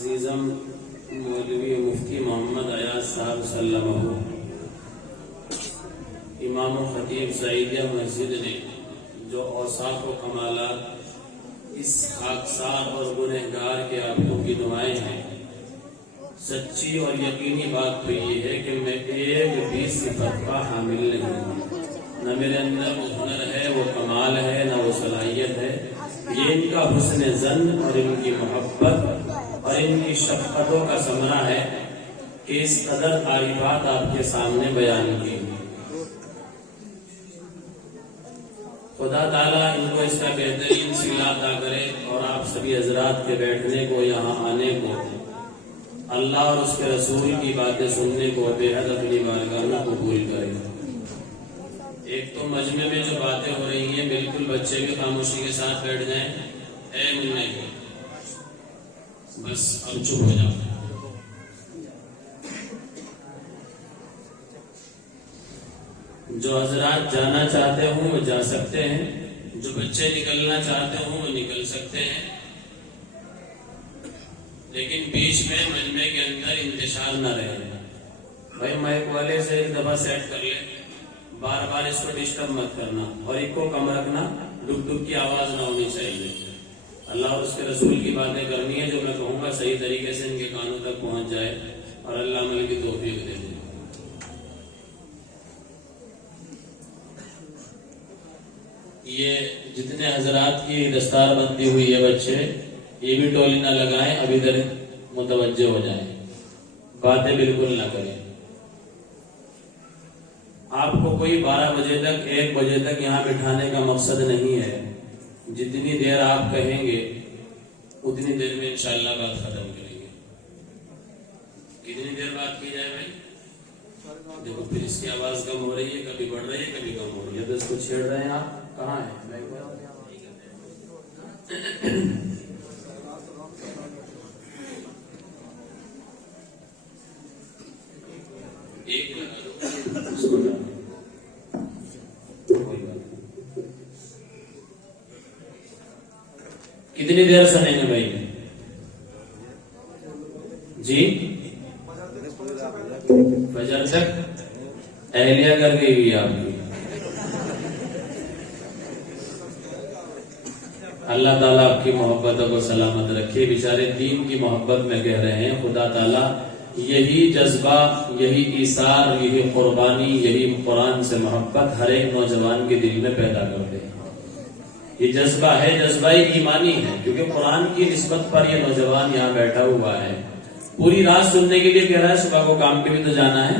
عزیزم مولوی مفتی محمد ایاز صاحب سلمہ امام و خطیب سعیدیہ مسجد نے جو اوصاف و کمالات اس خاکسار اور گنہگار کے آبرو کی نمائیں ہیں، سچی اور یقینی بات تو یہ ہے کہ میں ایک بھی صفت کا حامل نہیں ہوں، نہ میرے اندر وہ ہنر ہے، وہ کمال ہے، نہ وہ صلاحیت ہے۔ یہ ان کا حسن ظن اور ان کی محبت اور ان کی شفقتوں کا ثمرہ ہے کہ اس قدر تعریفات آپ کے سامنے بیان کی۔ خدا تعالیٰ ان کو اس کا بہترین صلہ عطا کرے اور آپ سبھی حضرات کے بیٹھنے کو، یہاں آنے کو، اللہ اور اس کے رسول کی باتیں سننے کو بے حد اپنی بارگاہ میں قبول کرے۔ ایک تو مجمع میں جو باتیں ہو رہی ہیں بالکل بچے بھی خاموشی کے ساتھ بیٹھ جائیں، اے ملنے کے بس اب چپ ہو جاؤ۔ جو حضرات جانا چاہتے ہوں وہ جا سکتے ہیں، جو بچے نکلنا چاہتے ہوں وہ نکل سکتے ہیں، لیکن بیچ میں مجمع کے اندر انتشار نہ رہے۔ بھائی مائک والے سے ایک دفعہ سیٹ کر لے، بار بار اس کو ڈسٹرب مت کرنا، اور ایک کو کم رکھنا، ڈک ڈک کی آواز نہ ہونی چاہیے۔ اللہ اور اس کے رسول کی باتیں کرنی ہے، جو میں کہوں گا صحیح طریقے سے ان کے کانوں تک پہنچ جائے، اور اللہ عمل کی توفیق دے دے۔ یہ جتنے حضرات کی دستار بندی ہوئی ہے بچے، یہ بھی ٹولی نہ لگائیں، اب ادھر متوجہ ہو جائیں، باتیں بالکل نہ کریں۔ آپ کو کوئی 12 بجے تک 1 بجے تک یہاں بٹھانے کا مقصد نہیں ہے، جتنی دیر آپ کہیں گے اتنی دیر میں انشاءاللہ بات ختم کریں گے۔ کتنی دیر بات کی جائے بھائی؟ دیکھو پھر اس کی آواز کم ہو رہی ہے، کبھی بڑھ رہی ہے، کبھی کم ہو رہی ہے، تو اس کو چھیڑ رہے ہیں آپ، کہاں ہیں؟ کتنی دیر سنیں گے بھائی جی؟ فجر تک اہلیہ کر گئی ہوئی آپ کی۔ اللہ تعالیٰ آپ کی محبتوں کو سلامت رکھے۔ بیچارے دین کی محبت میں کہہ رہے ہیں، خدا تعالیٰ یہی جذبہ، یہی ایثار، یہی قربانی، یہی قرآن سے محبت ہر ایک نوجوان کے دل میں پیدا کر دے۔ یہ جذبہ ہے، جذبہ ایمانی ہے، کیونکہ قرآن کی نسبت پر یہ نوجوان یہاں بیٹھا ہوا ہے۔ پوری رات سننے کے لیے کہہ رہا ہے، صبح کو کام پہ بھی تو جانا ہے،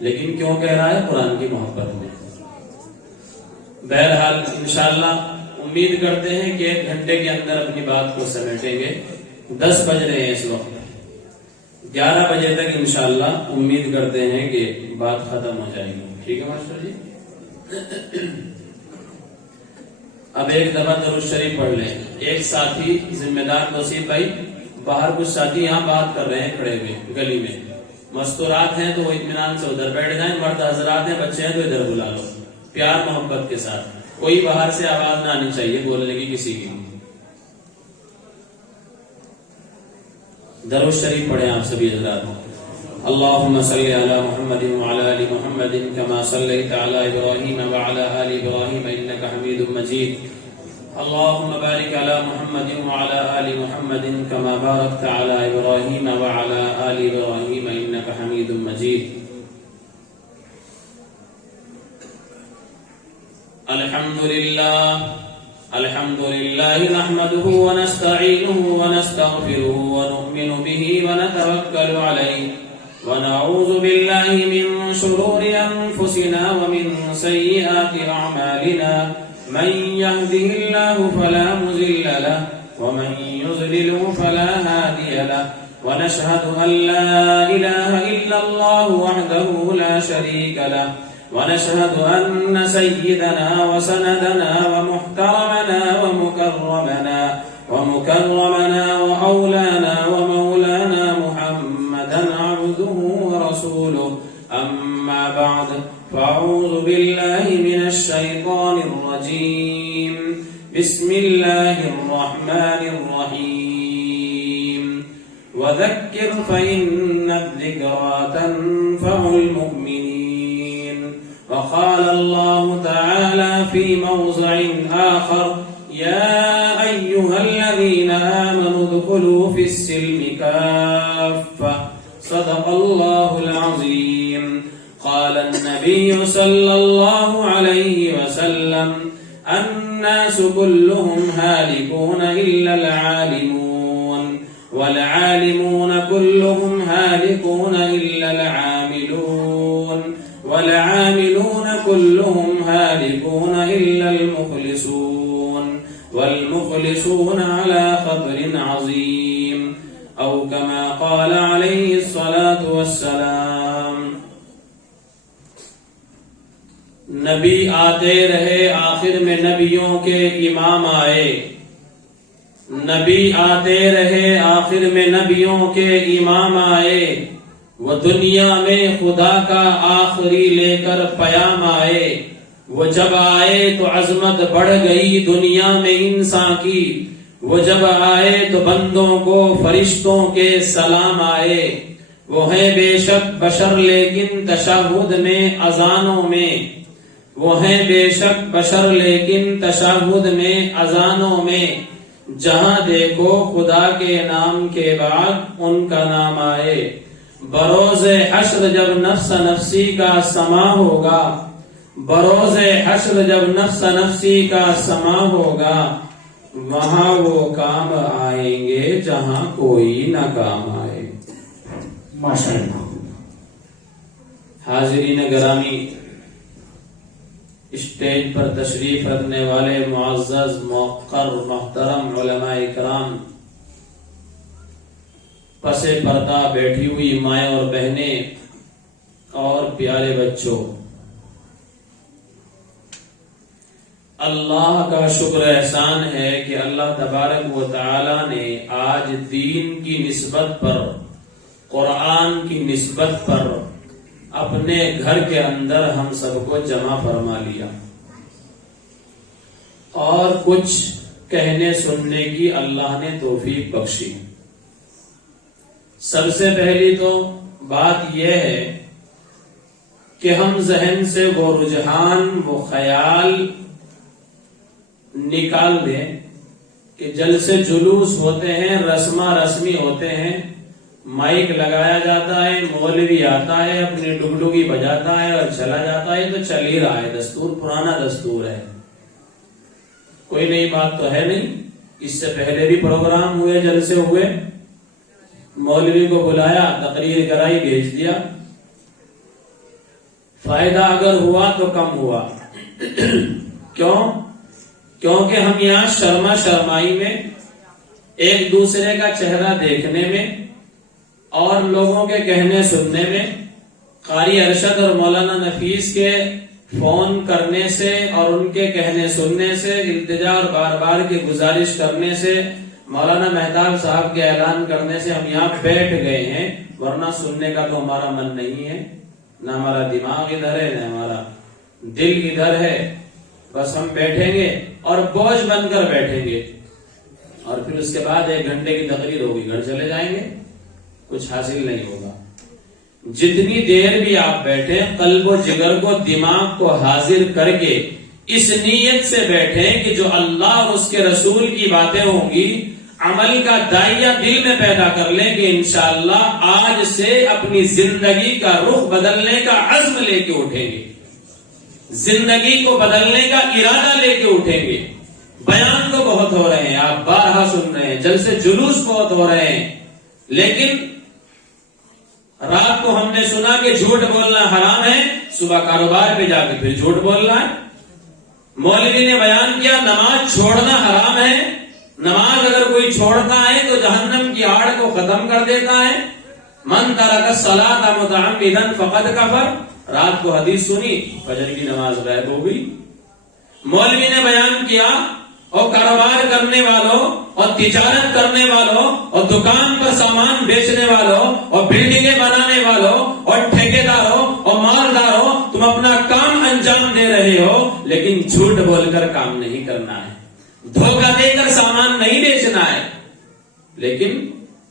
لیکن کیوں کہہ رہا ہے؟ قرآن کی محبت میں۔ بہرحال انشاءاللہ امید کرتے ہیں کہ 1 گھنٹے کے اندر اپنی بات کو سمیٹیں گے۔ 10 بج رہے ہیں اس وقت، 11 بجے تک انشاءاللہ امید کرتے ہیں کہ بات ختم ہو جائے گی۔ ٹھیک ہے ماسٹر جی؟ اب ایک دفعہ درود شریف پڑھ لیں۔ ایک ساتھی ذمہ دار توصیف بھائی، باہر کچھ ساتھی یہاں بات کر رہے ہیں کھڑے ہوئے گلی میں، مستورات ہیں تو وہ اطمینان سے ادھر بیٹھ جائیں، مرد حضرات ہیں، بچے ہیں تو ادھر بلا لو، پیار محبت کے ساتھ۔ کوئی باہر سے آواز نہ آنی چاہیے بولنے کی کسی کی۔ درود شریف پڑھیں آپ سبھی حضرات۔ اللهم صل على محمد وعلى آل محمد كما صليت على إبراهيم وعلى آل إبراهيم إنك حميد مجيد اللهم بارك على محمد وعلى آل محمد كما باركت على إبراهيم وعلى آل إبراهيم إنك حميد مجيد الحمد لله نحمده ونستعينه ونستغفره ونؤمن به ونتوكل عليه ونعوذ بالله من شرور أنفسنا ومن سيئات أعمالنا من يهده الله فلا مضل له ومن يضلل فلا هادي له ونشهد أن لا إله إلا الله وحده لا شريك له ونشهد أن سيدنا وسندنا ومحترمنا ومكرمنا وأولانا ومولانا محمدا عبده ورسوله أما بعد فأعوذ بالله من الشيطان الرجيم بسم الله الرحمن الرحيم وذكر فإن الذكرى تنفع المؤمنين. وقال الله تعالى في موضع آخر: يا أيها الذين آمنوا ادخلوا في السلم كافة. صدق الله العظيم. قال النبي صلى الله عليه وسلم: الناس كلهم هالكون إلا العالمون، والعالمون كلهم هالكون إلا العاملون، والعاملون كلهم هالكون إلا المخلصون، والمخلصون على خطر عظيم، أو كما قال عليه الصلاة والسلام. نبی آتے رہے، آخر میں نبیوں کے امام آئے. نبی آتے رہے، آخر میں نبیوں کے امام آئے. وہ دنیا میں خدا کا آخری لے کر پیام آئے. وہ جب آئے تو عظمت بڑھ گئی دنیا میں انسان کی. وہ جب آئے تو بندوں کو فرشتوں کے سلام آئے. وہ ہیں بے شک بشر لیکن تشہد میں اذانوں میں. وہ ہیں بے شک بشر لیکن تشہد میں اذانوں میں. جہاں دیکھو خدا کے نام کے بعد ان کا نام آئے. بروز حشر جب نفس نفسی کا سما ہوگا، بروز حشر جب نفس نفسی کا سما ہوگا، وہاں وہ کام آئیں گے جہاں کوئی نہ کام آئے. ماشاءاللہ. حاضرین گرامی، اسٹیج پر تشریف رکھنے والے معزز موقر محترم علماء اکرام، پس پردہ بیٹھی ہوئی مائیں اور بہنیں اور پیارے بچوں، اللہ کا شکر احسان ہے کہ اللہ تبارک و تعالی نے آج دین کی نسبت پر، قرآن کی نسبت پر اپنے گھر کے اندر ہم سب کو جمع فرما لیا، اور کچھ کہنے سننے کی اللہ نے توفیق بخشی. سب سے پہلی تو بات یہ ہے کہ ہم ذہن سے وہ رجحان، وہ خیال نکال دیں کہ جلسے جلوس ہوتے ہیں، رسما رسمی ہوتے ہیں، مائک لگایا جاتا ہے، مولوی آتا ہے، اپنی ڈگڈگی بجاتا ہے اور چلا جاتا ہے. تو چل ہی رہا ہے، دستور پرانا دستور ہے، کوئی نئی بات تو ہے نہیں. اس سے پہلے بھی پروگرام ہوئے، جلسے ہوئے، مولوی کو بلایا، تقریر کرائی، بھیج دیا. فائدہ اگر ہوا تو کم ہوا. کیوں؟ کیونکہ ہم یہاں شرما شرمائی میں، ایک دوسرے کا چہرہ دیکھنے میں اور لوگوں کے کہنے سننے میں، قاری ارشد اور مولانا نفیس کے فون کرنے سے اور ان کے کہنے سننے سے، التجا اور بار بار کی گزارش کرنے سے، مولانا مہتاب صاحب کے اعلان کرنے سے ہم یہاں بیٹھ گئے ہیں. ورنہ سننے کا تو ہمارا من نہیں ہے، نہ ہمارا دماغ ادھر ہے، نہ ہمارا دل ادھر ہے. بس ہم بیٹھیں گے اور بوجھ بن کر بیٹھیں گے، اور پھر اس کے بعد 1 گھنٹے کی تقریر ہوگی، گھر چلے جائیں گے، کچھ حاصل نہیں ہوگا. جتنی دیر بھی آپ بیٹھیں، قلب و جگر کو، دماغ کو حاضر کر کے اس نیت سے بیٹھیں کہ جو اللہ اور اس کے رسول کی باتیں ہوں گی، عمل کا دائیا دل میں پیدا کر لیں کہ انشاءاللہ آج سے اپنی زندگی کا رخ بدلنے کا عزم لے کے اٹھیں گے، زندگی کو بدلنے کا ارادہ لے کے اٹھیں گے. بیان تو بہت ہو رہے ہیں، آپ بارہا سن رہے ہیں، جلسے جلوس بہت ہو رہے ہیں، لیکن رات کو ہم نے سنا کہ جھوٹ بولنا حرام ہے، صبح کاروبار پہ جا کے پھر جھوٹ بولنا ہے. مولوی نے بیان کیا نماز چھوڑنا حرام ہے، نماز اگر کوئی چھوڑتا ہے تو جہنم کی آڑ کو ختم کر دیتا ہے. من ترک الصلاۃ متعمدا فقد کفر. رات کو حدیث سنی، فجر کی نماز غائب ہو گئی. مولوی نے بیان کیا اور کاروبار کرنے والوں اور تجارت کرنے والوں اور دکان پر سامان بیچنے والوں اور بلڈنگیں بنانے والوں اور ٹھیکیداروں اور مالداروں، تم اپنا کام انجام دے رہے ہو لیکن جھوٹ بول کر کام نہیں کرنا ہے، دھوکہ دے کر سامان نہیں بیچنا ہے. لیکن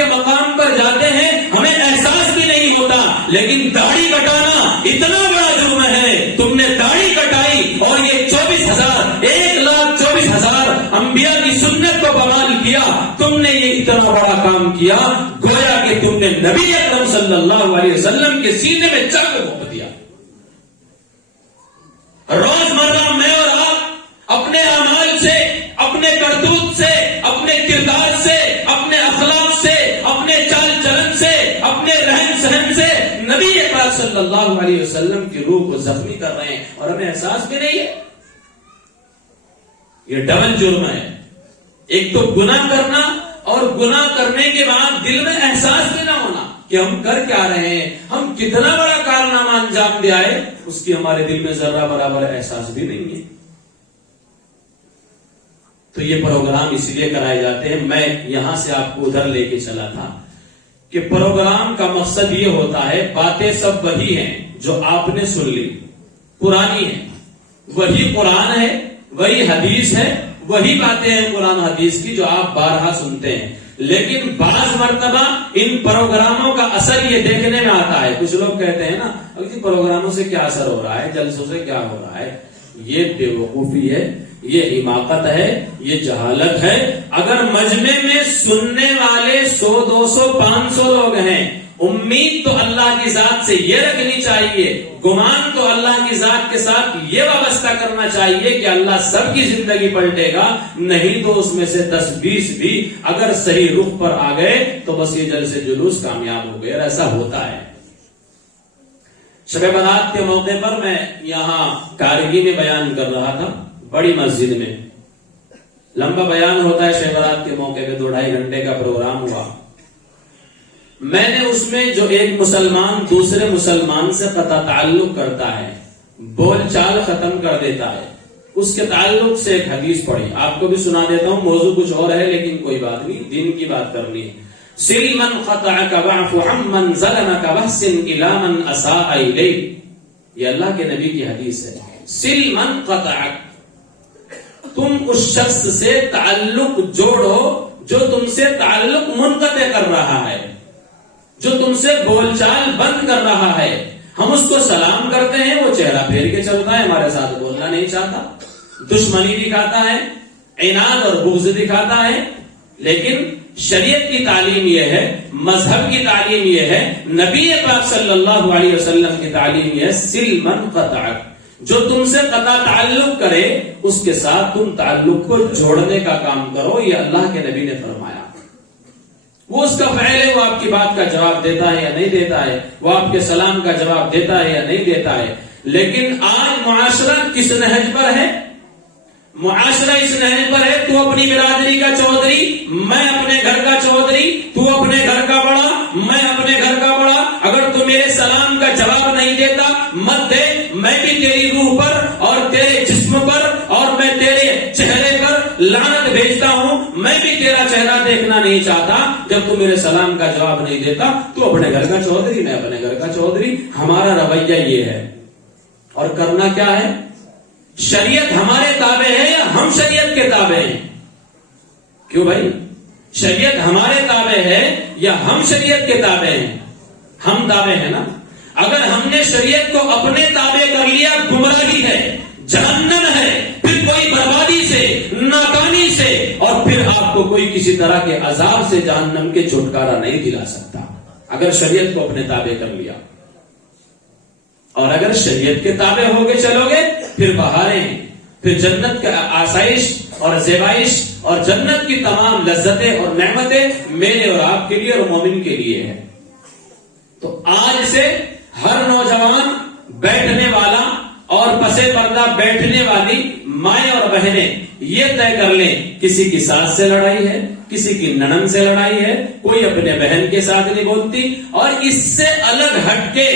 کے مقام پر جاتے ہیں ہمیں احساس بھی نہیں ہوتا، لیکن داڑھی کٹانا اتنا بڑا جرم ہے. تم نے داڑھی کٹائی اور یہ 1,24,000 انبیاء کی سنت کو بحال کیا. تم نے یہ اتنا بڑا کام کیا، گویا کہ تم نے نبی اکرم صلی اللہ علیہ وسلم کے سینے میں چاقو گھونپ دیا. روزمرہ میں اور آپ اپنے اعمال سے، اپنے کرتوت سے، اپنے کردار سے، اپنے اخلاق سے، اپنے چال چلن سے، اپنے رہن سہن سے نبی پاک صلی اللہ علیہ وسلم کی روح کو زخمی کر رہے ہیں اور ہمیں احساس بھی نہیں ہے. یہ ڈبل جرم ہے. ایک تو گناہ کرنا اور گناہ کرنے کے بعد دل میں احساس بھی نہ ہونا کہ ہم کر کیا رہے ہیں، ہم کتنا بڑا کارنامہ انجام دے آئے، اس کی ہمارے دل میں ذرہ برابر احساس بھی نہیں ہے. تو یہ پروگرام اس لیے کرائے جاتے ہیں. میں یہاں سے آپ کو ادھر لے کے چلا تھا کہ پروگرام کا مقصد یہ ہوتا ہے، باتیں سب وہی ہیں جو آپ نے سن لی، پرانی ہیں، وہی قرآن ہے، وہی حدیث ہے، وہی باتیں ہیں قرآن حدیث کی جو آپ بارہا سنتے ہیں. لیکن بعض مرتبہ ان پروگراموں کا اثر یہ دیکھنے میں آتا ہے. کچھ لوگ کہتے ہیں نا کہ پروگراموں سے کیا اثر ہو رہا ہے، جلسوں سے کیا ہو رہا ہے. یہ بے وقوفی ہے، یہ حماقت ہے، یہ جہالت ہے. اگر مجمع میں سننے والے 100 200 500 لوگ ہیں، امید تو اللہ کی ذات سے یہ رکھنی چاہیے، گمان تو اللہ کی ذات کے ساتھ یہ وابستہ کرنا چاہیے کہ اللہ سب کی زندگی پلٹے گا. نہیں تو اس میں سے 10-20 بھی اگر صحیح رخ پر آ گئے تو بس یہ جلسے جلوس کامیاب ہو گئے. اور ایسا ہوتا ہے. شب برات کے موقع پر میں یہاں کارگی میں بیان کر رہا تھا، بڑی مسجد میں. لمبا بیان ہوتا ہے شب برات کے موقع پہ، 2-2.5 گھنٹے کا پروگرام ہوا. میں نے اس میں جو ایک مسلمان دوسرے مسلمان سے قطع تعلق کرتا ہے، بول چال ختم کر دیتا ہے، اس کے تعلق سے ایک حدیث پڑھی. آپ کو بھی سنا دیتا ہوں. موضوع کچھ اور ہے لیکن کوئی بات نہیں، دین کی بات کرنی ہے. سل من قطعک واعف عمن ظلمک واحسن الی من اساء الیک. یہ اللہ کے نبی کی حدیث ہے. سل من قطعک، تم اس شخص سے تعلق جوڑو جو تم سے تعلق منقطع کر رہا ہے، جو تم سے بول چال بند کر رہا ہے. ہم اس کو سلام کرتے ہیں، وہ چہرہ پھیر کے چلتا ہے، ہمارے ساتھ بولنا نہیں چاہتا، دشمنی دکھاتا ہے، عناد اور بغض دکھاتا ہے. لیکن شریعت کی تعلیم یہ ہے، مذہب کی تعلیم یہ ہے، نبی پاک صلی اللہ علیہ وسلم کی تعلیم یہ ہے، سل من قطعک، جو تم سے قطع تعلق کرے اس کے ساتھ تم تعلق کو جوڑنے کا کام کرو. یہ اللہ کے نبی نے فرمایا. وہ اس کا فعل ہے، وہ آپ کی بات کا جواب دیتا ہے یا نہیں دیتا ہے، وہ آپ کے سلام کا جواب دیتا ہے یا نہیں دیتا ہے. لیکن آج معاشرہ کس نہج پر ہے؟ معاشرہ اس نہج پر ہے، تو اپنی برادری کا چودھری، میں اپنے گھر کا چودھری، تو اپنے گھر کا بڑا، میں اپنے گھر کا بڑا. اگر تو میرے سلام کا جواب نہیں دیتا مت دے، میں بھی تیری روح پر اور تیرے جسم پر اور میں تیرے چہرے پر لعنت بھیجتا ہوں. میں بھی تیرا چہرہ دیکھنا نہیں چاہتا جب تو میرے سلام کا جواب نہیں دیتا. تو اپنے گھر کا چودھری، میں اپنے گھر کا چودھری. ہمارا رویہ یہ ہے. اور کرنا کیا ہے؟ شریعت ہمارے تابع ہے یا ہم شریعت کے تابع ہیں؟ کیوں بھائی؟ شریعت ہمارے تابع ہے یا ہم شریعت کے تابع ہیں؟ ہم تابع ہیں نا. اگر ہم نے شریعت کو اپنے تابع کر لیا، گمراہی ہے، جہنم ہے، پھر کوئی بربادی سے، ناکامی سے، اور پھر آپ کو کوئی کسی طرح کے عذاب سے جہنم کے چھٹکارا نہیں دلا سکتا اگر شریعت کو اپنے تابع کر لیا. اور اگر شریعت کے تابع ہو کے چلو گے پھر بہاریں ہیں، پھر جنت کا آسائش اور زیبائش اور جنت کی تمام لذتیں اور نعمتیں میرے اور آپ کے لیے اور مومن کے لیے ہے. تو آج سے ہر نوجوان بیٹھنے والا اور پسے پردہ بیٹھنے والی مائیں اور بہنیں یہ طے کر لیں، کسی کی ساس سے لڑائی ہے، کسی کی ننند سے لڑائی ہے، کوئی اپنے بہن کے ساتھ نہیں بولتی. اور اس سے الگ ہٹ کے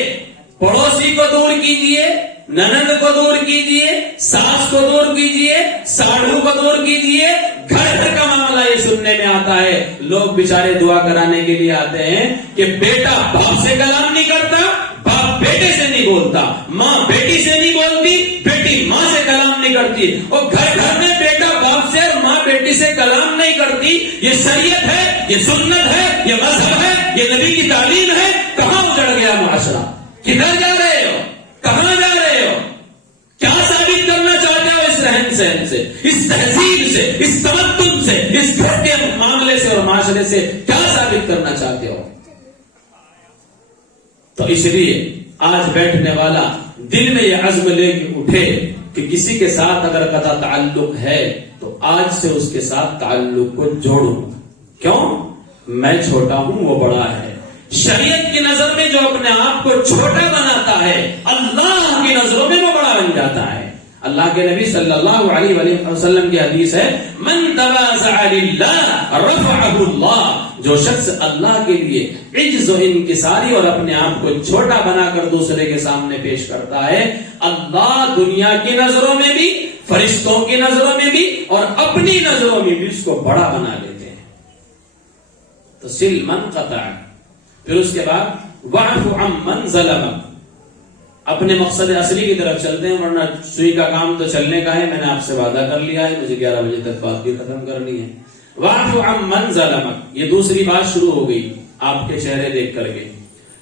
پڑوسی کو دور کیجئے، ننند کو دور کیجئے، ساس کو دور کیجئے، ساڑھو کو دور کیجئے. گھر گھر کا معاملہ یہ سننے میں آتا ہے. لوگ بیچارے دعا کرانے کے لیے آتے ہیں کہ بیٹا باپ سے کلام نہیں کرتا، باپ بیٹے سے نہیں بولتا، ماں بیٹی سے نہیں بولتی، بیٹی ماں سے کلام نہیں کرتی. اور گھر گھر میں بیٹا باپ سے اور ماں بیٹی سے کلام نہیں کرتی. پرتی یہ شریعت ہے، یہ سنت ہے، یہ مذہب ہے، یہ نبی کی تعلیم ہے، کہاں اجڑ گیا معاشرہ؟ کدھر جا رہے ہو؟ کہاں جا رہے ہو؟ کیا ثابت کرنا چاہتے ہو اس رہن سہن سے، اس تہذیب سے، اس تمدن سے، اس گھر کے معاملے سے اور معاشرے سے کیا ثابت کرنا چاہتے ہو؟ تو اس لیے آج بیٹھنے والا دل میں یہ عزم لے کے اٹھے کہ کسی کے ساتھ اگر قطع تعلق ہے تو آج سے اس کے ساتھ تعلق کو جوڑوں. کیوں؟ میں چھوٹا ہوں، وہ بڑا ہے. شریعت کی نظر میں جو اپنے آپ کو چھوٹا بناتا ہے، اللہ کی نظروں میں وہ بڑا بن جاتا ہے. اللہ کے نبی صلی اللہ علیہ وآلہ وسلم کی حدیث ہے، من تواضع للہ رفعہ اللہ. جو شخص اللہ کے لیے عجز و انکساری اور اپنے آپ کو چھوٹا بنا کر دوسرے کے سامنے پیش کرتا ہے، اللہ دنیا کی نظروں میں بھی، فرشتوں کی نظروں میں بھی اور اپنی نظروں میں بھی اس کو بڑا بنا لیتے ہیں. تو سل من قطع. پھر اس کے بعد واعف عمن ظلمک. اپنے مقصد اصلی کی طرف چلتے ہیں، ورنہ سوئی کا کام تو چلنے کا ہے. میں نے آپ سے وعدہ کر لیا ہے، مجھے 11 بجے تک بات بھی ختم کرنی ہے. واعف عمن ظلمک. یہ دوسری بات شروع ہو گئی آپ کے چہرے دیکھ کر کے.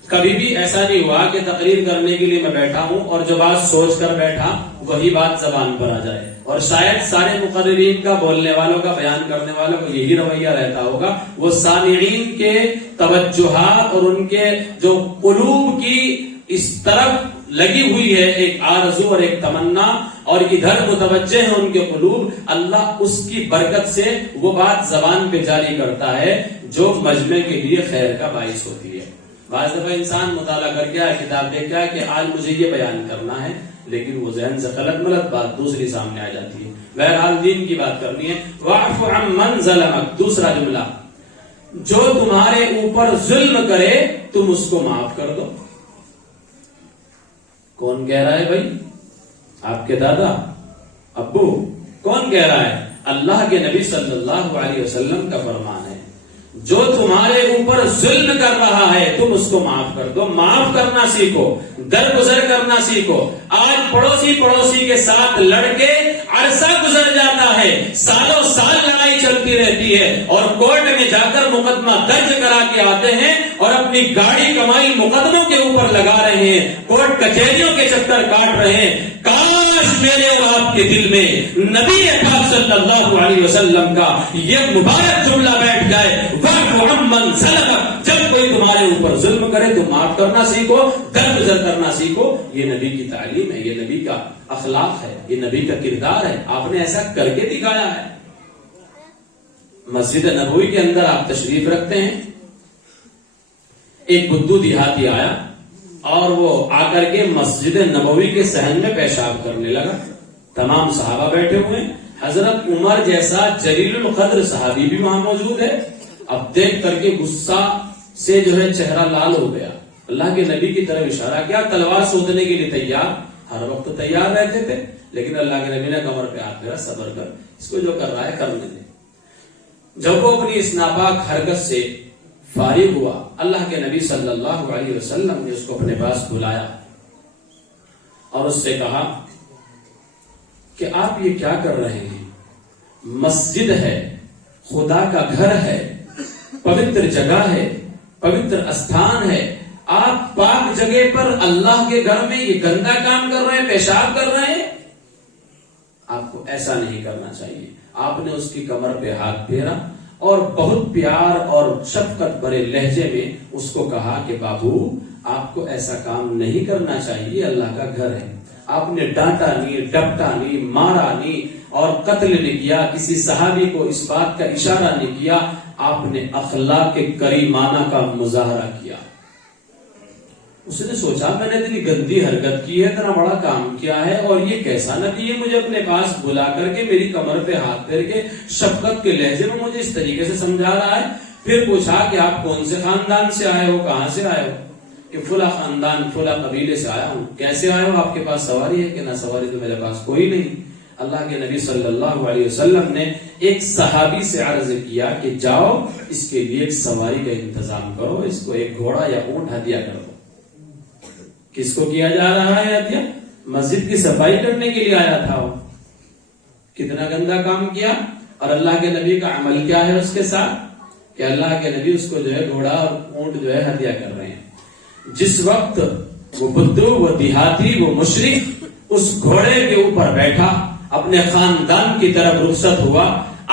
کبھی بھی ایسا نہیں ہوا کہ تقریر کرنے کے لیے میں بیٹھا ہوں اور جو بات سوچ کر بیٹھا وہی بات زبان پر آ جائے. اور شاید سارے مقررین کا، بولنے والوں کا، بیان کرنے والوں کو یہی رویہ رہتا ہوگا. وہ سامعین کے توجہات اور ان کے جو قلوب کی اس طرف لگی ہوئی ہے ایک آرزو اور ایک تمنا، اور ادھر متوجہ ہیں ان کے قلوب، اللہ اس کی برکت سے وہ بات زبان پہ جاری کرتا ہے جو مجمع کے لیے خیر کا باعث ہوتی ہے. بعض دفعہ انسان مطالعہ کر کے کتاب دیکھ کے کہ آج مجھے یہ بیان کرنا ہے، لیکن وہ ذہن سے غلط ملت بات دوسری سامنے آ جاتی ہے. بہرحال دین کی بات کرنی ہے. واعف عمن ظلمک. دوسرا جملہ، جو تمہارے اوپر ظلم کرے تم اس کو معاف کر دو. کون کہہ رہا ہے بھائی؟ آپ کے دادا ابو؟ کون کہہ رہا ہے؟ اللہ کے نبی صلی اللہ علیہ وسلم کا فرمان ہے، جو تمہارے اوپر ظلم کر رہا ہے تم اس کو معاف کر دو. معاف کرنا سیکھو، درگزر کرنا سیکھو. آج پڑوسی کے ساتھ لڑ کے عرصہ گزر جاتا ہے، سالوں سال لڑائی چلتی رہتی ہے، اور کورٹ میں جا کر مقدمہ درج کرا کے آتے ہیں اور اپنی گاڑی کمائی مقدموں کے اوپر لگا رہے ہیں، کورٹ کچہریوں کے چکر کاٹ رہے ہیں. کاش میرے اور آپ کے دل میں نبی پاک صلی اللہ علیہ وسلم کا یہ مبارک جملہ بیٹھ جائے، واعف عمن ظلمک. جب کوئی تمہارے اوپر ظلم کرے تو معاف کرنا سیکھو، درگزر کرنا سیکھو. یہ نبی کی تعلیم ہے، یہ نبی کا اخلاق ہے، یہ نبی کا کردار ہے. آپ نے ایسا کر کے دکھایا ہے. مسجد نبوی کے اندر آپ تشریف رکھتے ہیں، ایک بدو دیہاتی آیا اور وہ آ کر کے مسجد نبوی کے صحن میں پیشاب کرنے لگا. تمام صحابہ بیٹھے ہوئے، حضرت عمر جیسا جلیل القدر صحابی بھی وہاں موجود ہے. اب دیکھ کر کے غصہ سے جو ہے چہرہ لال ہو گیا. اللہ کے نبی کی طرف اشارہ کیا، تلوار سوچنے کے لیے تیار، ہر وقت تیار رہتے تھے، لیکن اللہ کے نبی نے کمر پہ ہاتھ پھیرا، صبر کر، اس کو جو کر رہا ہے کرنے دے. جب وہ اپنی اس ناپاک حرکت سے فارغ ہوا، اللہ کے نبی صلی اللہ علیہ وسلم نے اس کو اپنے پاس بلایا اور اس سے کہا کہ آپ یہ کیا کر رہے ہیں؟ مسجد ہے، خدا کا گھر ہے، پوتر جگہ ہے، پوتر استھان ہے، آپ پاک جگہ پر اللہ کے گھر میں یہ گندا کام کر رہے ہیں، پیشاب کر رہے ہیں. آپ کو ایسا نہیں کرنا چاہیے. آپ نے اس کی کمر پہ ہاتھ پھیرا اور بہت پیار اور شفقت بھرے لہجے میں اس کو کہا کہ بابو آپ کو ایسا کام نہیں کرنا چاہیے، اللہ کا گھر ہے. آپ نے ڈانٹا نہیں، ڈپٹا نہیں، مارا نہیں اور قتل نہیں کیا، کسی صحابی کو اس بات کا اشارہ نہیں کیا. آپ نے اخلاق کریمانہ کا مظاہرہ کیا. اس نے سوچا میں نے اتنی گندی حرکت کی ہے، اتنا بڑا کام کیا ہے، اور یہ کیسا نبی ہے مجھے اپنے پاس بلا کر کے میری کمر پہ ہاتھ پھیر کے شفقت کے لہجے میں مجھے اس طریقے سے سمجھا رہا ہے. پھر پوچھا کہ آپ کون سے خاندان سے آئے ہو، کہاں سے آئے ہو؟ کہ فلاں خاندان فلاں قبیلے سے آیا ہوں. کیسے آئے ہو؟ آپ کے پاس سواری ہے؟ کہ نہ سواری تو میرے پاس کوئی نہیں. اللہ کے نبی صلی اللہ علیہ وسلم نے ایک صحابی سے عرض کیا کہ جاؤ اس کے لیے ایک سواری کا انتظام کرو، اس کو ایک گھوڑا یا اونٹ ہدیہ کر دو. کس کو کیا جا رہا ہے ہدیہ؟ مسجد کی صفائی کرنے کے لیے آیا تھا وہ. کتنا گندا کام کیا. اور اللہ کے نبی کا عمل کیا ہے اس کے ساتھ کہ اللہ کے نبی اس کو جو ہے گھوڑا اور اونٹ جو ہے ہدیہ کر رہے ہیں. جس وقت وہ بدو، وہ دیہاتی، وہ مشرک اس گھوڑے کے اوپر بیٹھا اپنے خاندان کی طرف رخصت ہوا،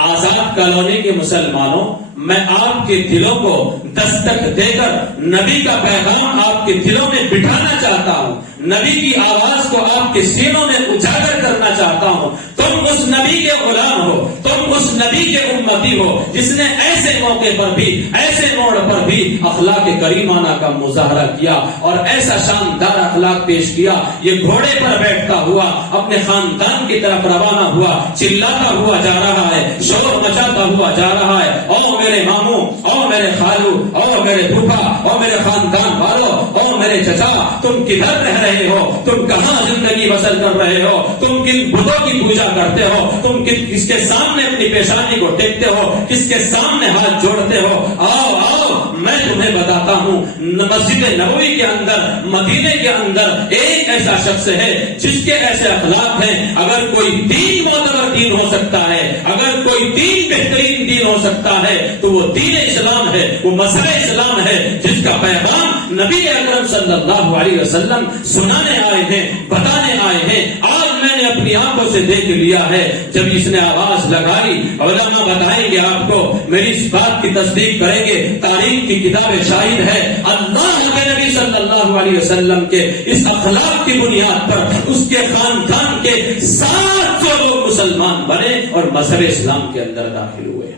آزاد کالونی کے مسلمانوں، میں آپ کے دلوں کو دستک دے کر نبی کا پیغام آپ کے دلوں میں بٹھانا چاہتا ہوں، نبی کی آواز کو آپ کے سینوں میں اجاگر کرنا چاہتا ہوں. تم اس نبی کے غلام ہو، تم اس نبی کے امتی ہو جس نے ایسے موقع پر بھی، ایسے موڑ پر بھی اخلاق کریمانہ کا مظاہرہ کیا اور ایسا شاندار اخلاق پیش کیا. یہ گھوڑے پر بیٹھتا ہوا اپنے خاندان کی طرف روانہ ہوا، چلاتا ہوا جا رہا ہے، شور مچاتا ہوا جا رہا ہے. او میرے ماموں، او میرے خالو، او میرے پھوپھا، او میرے خاندان والوں، او میرے چچا، تم کدھر رہ رہے ہو؟ تم کہاں زندگی بسر کر رہے ہو؟ تم کن بتوں کی پوجا کرتے ہو؟ تم کس کے سامنے اپنی پیشانی کو ٹیکتے ہو؟ کس کے سامنے ہاتھ جوڑتے ہو؟ آؤ آؤ، میں تمہیں بتاتا ہوں، مسجد نبوی کے اندر، مدینے کے اندر ایک ایسا شخص ہے جس کے ایسے اخلاق ہیں. اگر کوئی دین معتبر دین ہو سکتا ہے، اگر کوئی دین بہترین دین ہو سکتا ہے تو وہ دین اسلام ہے، وہ مذہب اسلام ہے جس کا پیغام نبی اکرم صلی اللہ علیہ وسلم سنانے آئے ہیں، بتانے آئے ہیں. آج میں نے اپنی آنکھوں سے دیکھ لیا ہے، جب اس نے آواز لگائی، علماء بتائیں گے آپ کو، میری اس بات کی تصدیق کریں گے، تاریخ کی کتابیں شاہد ہے، اللہ کے نبی صلی اللہ علیہ وسلم کے اس اخلاق کی بنیاد پر اس کے خاندان کے 700 لوگ مسلمان بنے اور مذہب اسلام کے اندر داخل ہوئے.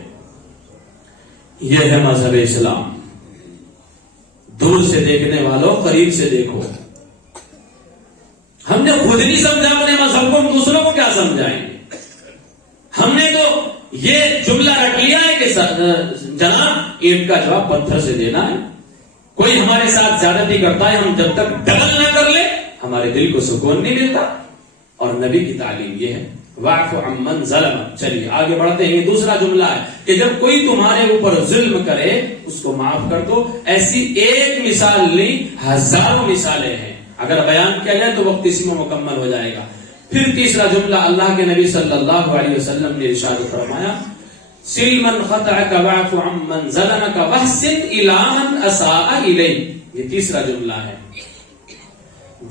یہ ہے مذہب اسلام. دور سے دیکھنے والوں، قریب سے دیکھو. ہم نے خود نہیں سمجھا اپنے مذہب کو، ہم دوسروں کو کیا سمجھائیں گے؟ ہم نے تو یہ جملہ رکھ لیا ہے کہ جناب اینٹ کا جواب پتھر سے دینا ہے. کوئی ہمارے ساتھ زیادتی کرتا ہے، ہم جب تک ڈبل نہ کر لیں ہمارے دل کو سکون نہیں ملتا. اور نبی کی تعلیم یہ ہے، واعف عمن ظلم. چلیے آگے بڑھتے ہیں. یہ دوسرا جملہ ہے کہ جب کوئی تمہارے اوپر ظلم کرے اس کو معاف کر دو. ایسی ایک مثال نہیں، ہزاروں مثالیں ہیں. اگر بیان کیا جائے تو وقت اسی میں مکمل ہو جائے گا. پھر تیسرا جملہ اللہ کے نبی صلی اللہ علیہ وسلم نے ارشاد فرمایا، سل من خطأک واعف عمن ظلمک واحسن الی من اساء الیک. یہ تیسرا جملہ ہے.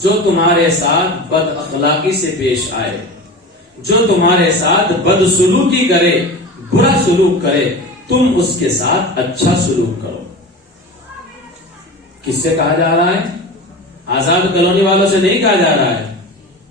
جو تمہارے ساتھ بد اخلاقی سے پیش آئے، جو تمہارے ساتھ بد سلوکی کرے، برا سلوک کرے، تم اس کے ساتھ اچھا سلوک کرو. کس سے کہا جا رہا ہے؟ آزاد کالونی والوں سے نہیں کہا جا رہا ہے،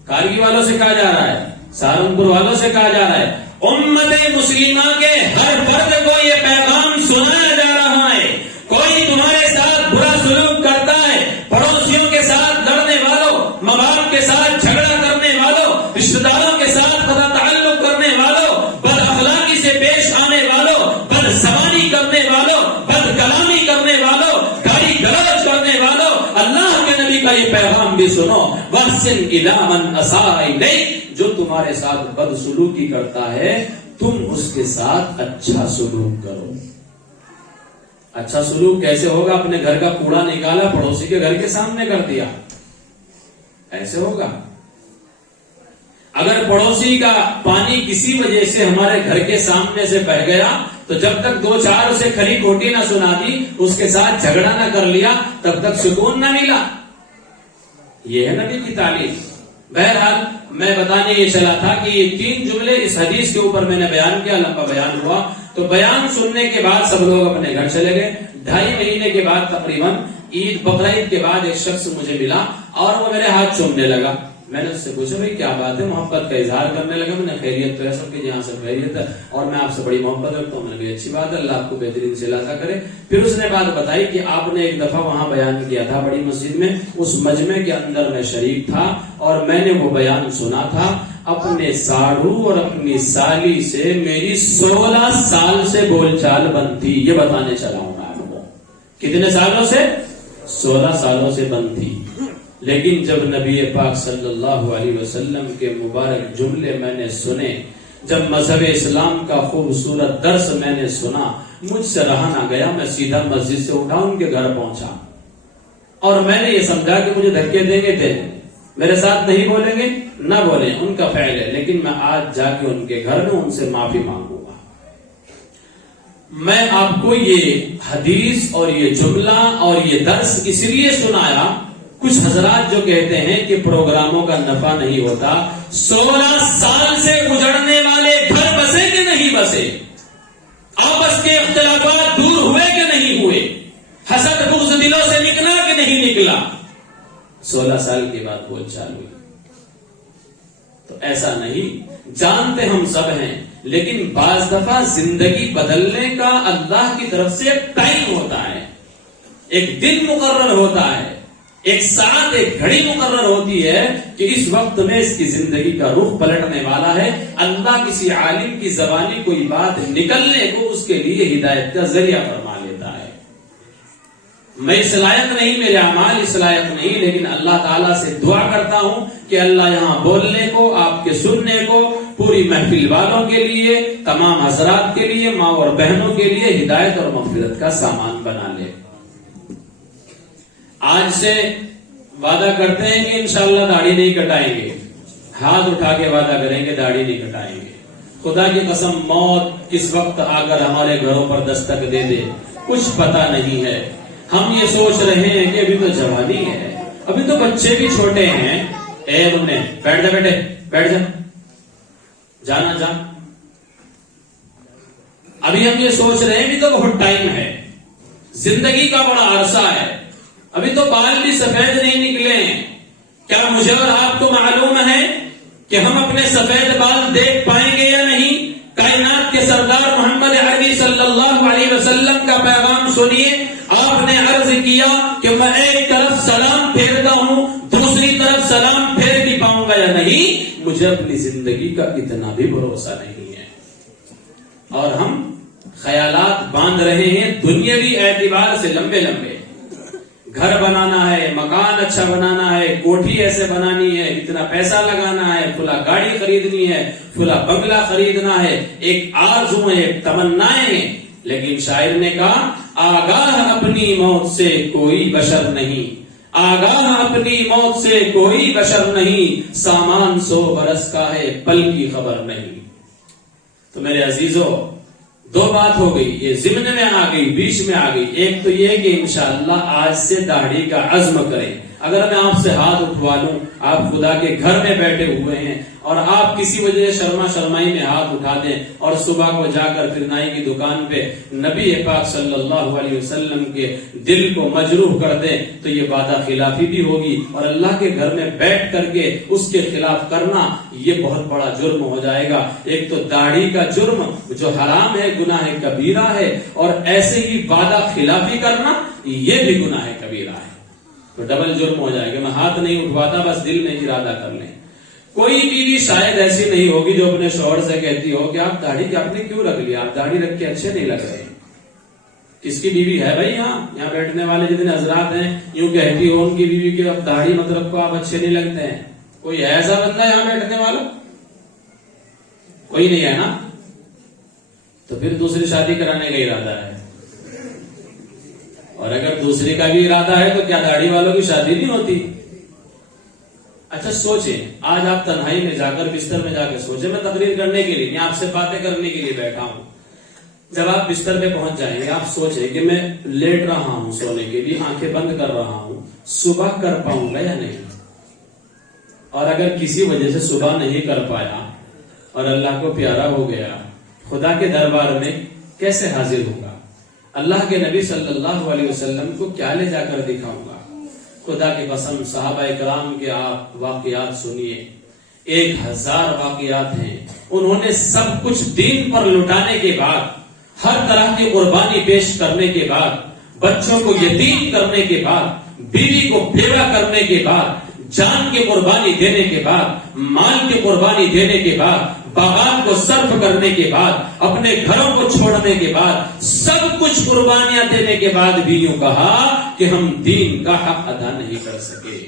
کارگی والوں سے کہا جا رہا ہے، سہارنپور والوں سے کہا جا رہا ہے. امت مسلمہ کے ہر فرد کو یہ پیغام سنایا جا رہا ہے. کوئی تمہارے ساتھ برا سلوک کرتا ہے، پڑوسیوں کے ساتھ لڑنے والوں، ماں باپ کے ساتھ جھگڑا کرنے والوں، رشتہ داروں کے ساتھ قطع تعلق کرنے والوں، بد اخلاقی سے پیش آنے والوں، بد زبانی کرنے والوں، بد کلامی کرنے والوں، گالی گلوچ کرنے والوں، اللہ کے نبی کا یہ پیغام بھی سنو. وَحْسِنْ إِلَىٰ مَنْ أَسَاءَ إِلَيْكَ. جو تمہارے ساتھ بد سلوکی کرتا ہے تم اس کے ساتھ اچھا سلوک کرو. اچھا سلوک کیسے ہوگا؟ اپنے گھر کا کوڑا نکالا، پڑوسی کے گھر کے سامنے کر دیا، ایسے ہوگا. اگر پڑوسی کا پانی کسی وجہ سے ہمارے گھر کے سامنے سے بہ گیا تو جب تک 2-4 اسے کھری کھوٹی نہ سنا دی، اس کے ساتھ جھگڑا نہ کر لیا، تب تک سکون نہ ملا. یہ ہے نبی کی تعلیم. بہرحال میں بتانے یہ چلا تھا کہ یہ 3 جملے اس حدیث کے اوپر میں نے بیان کیا. لمبا بیان ہوا تو بیان سننے کے بعد سب لوگ اپنے گھر چلے گئے. 2.5 مہینے کے بعد تقریباً عید بقرعید کے بعد ایک شخص مجھے ملا اور وہ میرے ہاتھ چومنے لگا. میں نے اس سے پوچھا بھائی کیا بات ہے؟ محبت کا اظہار کرنے لگا. میں نے خیریت تو ہے سب کی، جہاں سب خیریت ہے اور میں آپ سے بڑی محبت رکھتا ہوں. میں نے کہا اچھی بات ہے، اللہ آپ کو بہترین سے عطا کرے. پھر اس نے بات بتائی کہ آپ نے ایک دفعہ وہاں بیان کیا تھا بڑی مسجد میں، اس مجمع کے اندر میں شریک تھا اور میں نے وہ بیان سنا تھا. اپنے ساڑھو اور اپنی سالی سے میری 16 سال سے بول چال بند تھی. یہ بتانے چلا ہوں میں آپ کو. کتنے سالوں سے؟ 16 سالوں سے بند تھی. لیکن جب نبی پاک صلی اللہ علیہ وسلم کے مبارک جملے میں نے سنے، جب مذہب اسلام کا خوبصورت درس میں نے سنا، مجھ سے رہا نہ گیا. میں سیدھا مسجد سے اٹھا ان کے گھر پہنچا اور میں نے یہ سمجھا کہ مجھے دھکے دیں گے دیں، میرے ساتھ نہیں بولیں گے نہ بولیں، ان کا فعل ہے. لیکن میں آج جا کے ان کے گھر میں ان سے معافی مانگوں گا. میں آپ کو یہ حدیث اور یہ جملہ اور یہ درس اس لیے سنایا، کچھ حضرات جو کہتے ہیں کہ پروگراموں کا نفع نہیں ہوتا، 16 سال سے گزرنے والے گھر بسے کہ نہیں بسے، آپس کے اختلافات دور ہوئے کہ نہیں ہوئے، حسد بغض دلوں سے نکلا کہ نہیں نکلا، 16 سال کے بعد بول چال ہوئی۔ تو ایسا نہیں، جانتے ہم سب ہیں، لیکن بعض دفعہ زندگی بدلنے کا اللہ کی طرف سے ایک ٹائم ہوتا ہے، ایک دن مقرر ہوتا ہے، ایک ساعت، ایک گھڑی مقرر ہوتی ہے کہ اس وقت میں اس کی زندگی کا رخ پلٹنے والا ہے۔ اللہ کسی عالم کی زبانی کوئی بات نکلنے کو اس کے لیے ہدایت کا ذریعہ فرما لیتا ہے۔ میں اس لائق نہیں، میرے اعمال اس لائق نہیں، لیکن اللہ تعالیٰ سے دعا کرتا ہوں کہ اللہ یہاں بولنے کو، آپ کے سننے کو، پوری محفل والوں کے لیے، تمام حضرات کے لیے، ماں اور بہنوں کے لیے ہدایت اور مغفرت کا سامان بنا لے۔ آج سے وعدہ کرتے ہیں کہ انشاءاللہ داڑھی نہیں کٹائیں گے، ہاتھ اٹھا کے وعدہ کریں گے داڑھی نہیں کٹائیں گے۔ خدا کی قسم موت کس وقت آ کر ہمارے گھروں پر دستک دے دے کچھ پتہ نہیں ہے۔ ہم یہ سوچ رہے ہیں کہ ابھی تو جوانی ہے، ابھی تو بچے بھی چھوٹے ہیں، انہیں بیٹھ جا بیٹے، بیٹھ جا، جانا جا۔ ابھی ہم یہ سوچ رہے ہیں ابھی تو بہت ٹائم ہے، زندگی کا بڑا عرصہ ہے، ابھی تو بال بھی سفید نہیں نکلے ہیں۔ کیا مجھے اور آپ کو معلوم ہے کہ ہم اپنے سفید بال دیکھ پائیں گے یا نہیں؟ کائنات کے سردار محمد عربی صلی اللہ علیہ وسلم کا پیغام سنیے۔ آپ نے عرض کیا کہ میں ایک طرف سلام پھیرتا ہوں، دوسری طرف سلام پھیر بھی پاؤں گا یا نہیں، مجھے اپنی زندگی کا اتنا بھی بھروسہ نہیں ہے۔ اور ہم خیالات باندھ رہے ہیں دنیاوی اعتبار سے، لمبے لمبے گھر بنانا ہے، مکان اچھا بنانا ہے، کوٹھی ایسے بنانی ہے، اتنا پیسہ لگانا ہے، فلاں گاڑی خریدنی ہے، فلاں بنگلہ خریدنا ہے، ایک آرزو ہے، ایک تمنائیں ہیں۔ لیکن شاعر نے کہا آگاہ اپنی موت سے کوئی بشر نہیں، آگاہ اپنی موت سے کوئی بشر نہیں، سامان 100 برس کا ہے پل کی خبر نہیں۔ تو میرے عزیزو، دو بات ہو گئی، یہ ضمن میں آ گئی، بیچ میں آ گئی۔ ایک تو یہ کہ انشاءاللہ آج سے داڑھی کا عزم کریں۔ اگر میں آپ سے ہاتھ اٹھوا لوں، آپ خدا کے گھر میں بیٹھے ہوئے ہیں اور آپ کسی وجہ سے شرما شرمائی میں ہاتھ اٹھا دیں اور صبح کو جا کر پھر نائی کی دکان پہ نبی پاک صلی اللہ علیہ وسلم کے دل کو مجروح کر دیں، تو یہ وعدہ خلافی بھی ہوگی، اور اللہ کے گھر میں بیٹھ کر کے اس کے خلاف کرنا یہ بہت بڑا جرم ہو جائے گا۔ ایک تو داڑھی کا جرم جو حرام ہے، گناہ کبیرہ ہے، اور ایسے ہی وعدہ خلافی کرنا یہ بھی گناہ کبیرہ ہے، تو ڈبل جرم ہو جائے گا۔ میں ہاتھ نہیں اٹھواتا، بس دل میں ارادہ کر لیں۔ کوئی بیوی شاید ایسی نہیں ہوگی جو اپنے شوہر سے کہتی ہو کہ آپ داڑھی آپ نے کیوں رکھ لیا، آپ داڑھی رکھ کے اچھے نہیں لگ رہے۔ کس کی بیوی ہے بھائی؟ یہاں بیٹھنے والے جتنے حضرات ہیں یوں کہتی ہو ان کی بیوی کی اب داڑھی مت رکھو، آپ اچھے نہیں لگتے ہیں؟ کوئی ایسا بندہ یہاں بیٹھنے والا؟ کوئی نہیں ہے نا؟ تو پھر دوسری شادی کرانے کا ارادہ ہے، اور اگر دوسری کا بھی ارادہ ہے تو کیا داڑھی والوں کی شادی نہیں ہوتی؟ اچھا سوچیں، آج آپ تنہائی میں جا کر بستر میں جا کے سوچیں، میں تقریر کرنے کے لیے، میں آپ سے باتیں کرنے کے لیے بیٹھا ہوں، جب آپ بستر پہ پہنچ جائیں گے آپ سوچیں کہ میں لیٹ رہا ہوں سونے کے لیے، آنکھیں بند کر رہا ہوں، صبح کر پاؤں گا یا نہیں؟ اور اگر کسی وجہ سے صبح نہیں کر پایا اور اللہ کو پیارا ہو گیا، خدا کے دربار میں کیسے حاضر ہوگا؟ اللہ کے نبی صلی اللہ علیہ وسلم کو کیا لے جا کر دکھاؤں گا؟ خدا کی قسم صحابہ کرام کے آپ واقعات سنیے، 1000 واقعات ہیں، انہوں نے سب کچھ دین پر لٹانے کے بعد، ہر طرح کی قربانی پیش کرنے کے بعد، بچوں کو یتیم کرنے کے بعد، بیوی کو بیوہ کرنے کے بعد، جان کی قربانی دینے کے بعد، مال کی قربانی دینے کے بعد، باغات کو صرف کرنے کے بعد، اپنے گھروں کو چھوڑنے کے بعد، سب کچھ قربانیاں دینے کے بعد بھی یوں کہا کہ ہم دین کا حق ادا نہیں کر سکے۔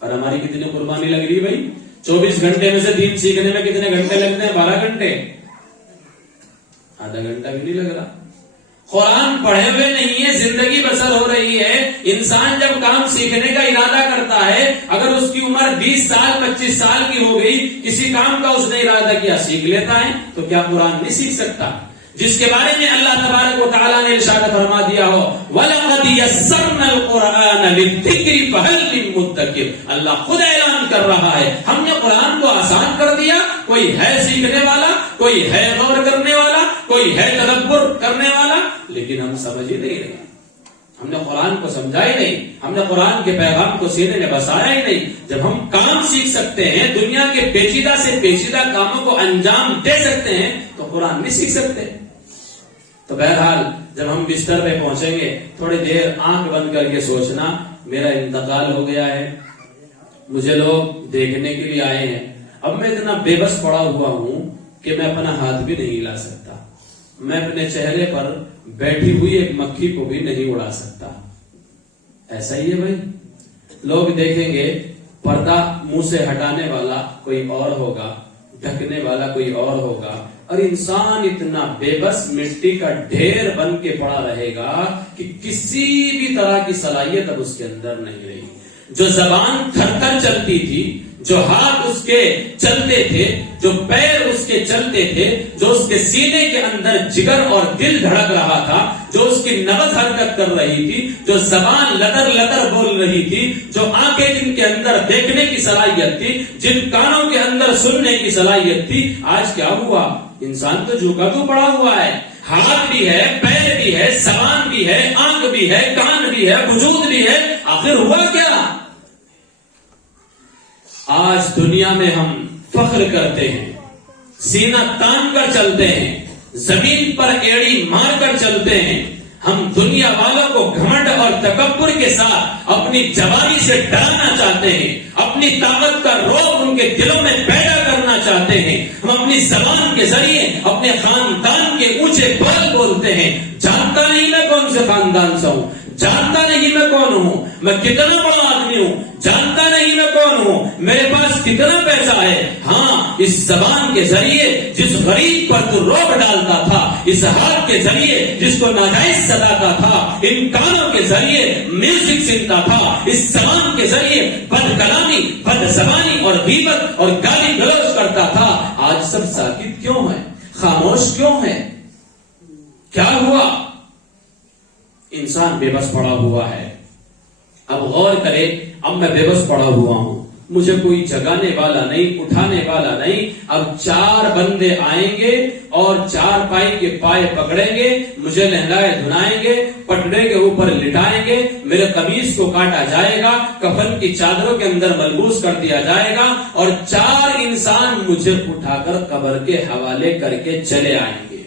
اور ہماری کتنی قربانی لگ رہی بھائی؟ 24 گھنٹے میں سے دین سیکھنے میں کتنے گھنٹے لگتے ہیں؟ 12 گھنٹے، آدھا گھنٹہ بھی نہیں لگ رہا۔ قرآن پڑھے ہوئے نہیں ہے، زندگی بسر ہو رہی ہے۔ انسان جب کام سیکھنے کا ارادہ کرتا ہے، اگر اس کی عمر 20 سال 25 سال کی ہو گئی، کسی کام کا اس نے ارادہ کیا، سیکھ لیتا ہے، تو کیا قرآن نہیں سیکھ سکتا؟ جس کے بارے میں اللہ تبارک و تعالیٰ نے ارشاد فرما دیا ہو وَلَقَدْ يَسَّرْنَا الْقُرْآنَ لِلذِّكْرِ فَهَلْ مِن مُدَّكِرٍ۔ اللہ خود اعلان کر رہا ہے ہم نے قرآن کو آسان کر دیا، کوئی ہے سیکھنے والا، کوئی ہے غور کرنے والا، کوئی ہے تدبر کرنے والا، لیکن ہم سمجھ ہی نہیں رہے، ہم نے قرآن کو سمجھا ہی نہیں، ہم نے قرآن کے پیغام کو سینے میں بسایا ہی نہیں۔ جب ہم کام سیکھ سکتے ہیں، دنیا کے پیچیدہ سے پیچیدہ کاموں کو انجام دے سکتے ہیں، تو قرآن نہیں سیکھ سکتے۔ تو بہرحال جب ہم بستر پہ پہنچیں گے، تھوڑی دیر آنکھ بند کر کے سوچنا میرا انتقال ہو گیا ہے، مجھے لوگ دیکھنے کے لیے آئے ہیں، اب میں اتنا بے بس پڑا ہوا ہوں کہ میں اپنا ہاتھ بھی نہیں ہلا سکتا، میں اپنے چہرے پر بیٹھی ہوئی ایک مکھی کو بھی نہیں اڑا سکتا۔ ایسا ہی ہے بھائی، لوگ دیکھیں گے پردہ منہ سے ہٹانے والا کوئی اور ہوگا، ڈھکنے والا کوئی اور ہوگا، اور انسان اتنا بے بس مٹی کا ڈھیر بن کے پڑا رہے گا کہ کسی بھی طرح کی صلاحیت اب اس کے اندر نہیں رہی۔ جو زبان تھر تھر چلتی تھی، جو ہاتھ اس کے چلتے تھے، جو پیر اس کے چلتے تھے، جو اس کے سینے کے اندر جگر اور دل دھڑک رہا تھا، جو اس کی نبض حرکت کر رہی تھی، جو زبان لدر لدر بول رہی تھی، جو آنکھیں جن کے اندر دیکھنے کی صلاحیت تھی، جن کانوں کے اندر سننے کی صلاحیت تھی، آج کیا ہوا؟ انسان تو جھکا تو پڑا ہوا ہے، ہاتھ بھی ہے، پیر بھی ہے، زبان بھی ہے، آنکھ بھی ہے، کان بھی ہے، وجود بھی ہے، آخر ہوا کیا؟ آج دنیا میں ہم فخر کرتے ہیں، سینہ تان کر چلتے ہیں، زمین پر ایڑی مار کر چلتے ہیں، ہم دنیا والوں کو گھمنڈ اور تکبر کے ساتھ اپنی جوانی سے ڈرانا چاہتے ہیں، اپنی طاقت کا روب ان کے دلوں میں پیدا کرنا چاہتے ہیں، ہم اپنی زبان کے ذریعے اپنے خاندان کے اونچے بول بولتے ہیں۔ جانتا نہیں میں کون سے خاندان سے ہوں، جانتا نہیں میں کون ہوں، میں کتنا بڑا آدمی ہوں، جانتا نہیں میں کون ہوں، میرے پاس کتنا پیسہ ہے۔ ہاں، اس زبان کے ذریعے جس غریب پر تو روب ڈالتا تھا، اس ہاتھ کے ذریعے جس کو ناجائز سلاتا تھا، ان کانوں کے ذریعے میوزک سنتا تھا، اس زبان کے ذریعے بد کلامی، بد زبانی اور غیبت اور گالی گلوچ کرتا تھا، آج سب ساکت کیوں ہے؟ خاموش کیوں ہے؟ کیا ہوا؟ انسان بے بس پڑا ہوا ہے۔ اب غور کرے، اب میں بے بس پڑا ہوا ہوں، مجھے کوئی جگانے والا نہیں، اٹھانے والا نہیں۔ اب 4 بندے آئیں گے اور 4 پائی کے پائے پکڑیں گے، مجھے لہنگائے دھنائیں گے، پٹڑے کے اوپر لٹائیں گے، میرے قمیص کو کاٹا جائے گا، کفن کی چادروں کے اندر ملبوس کر دیا جائے گا، اور 4 انسان مجھے اٹھا کر قبر کے حوالے کر کے چلے آئیں گے۔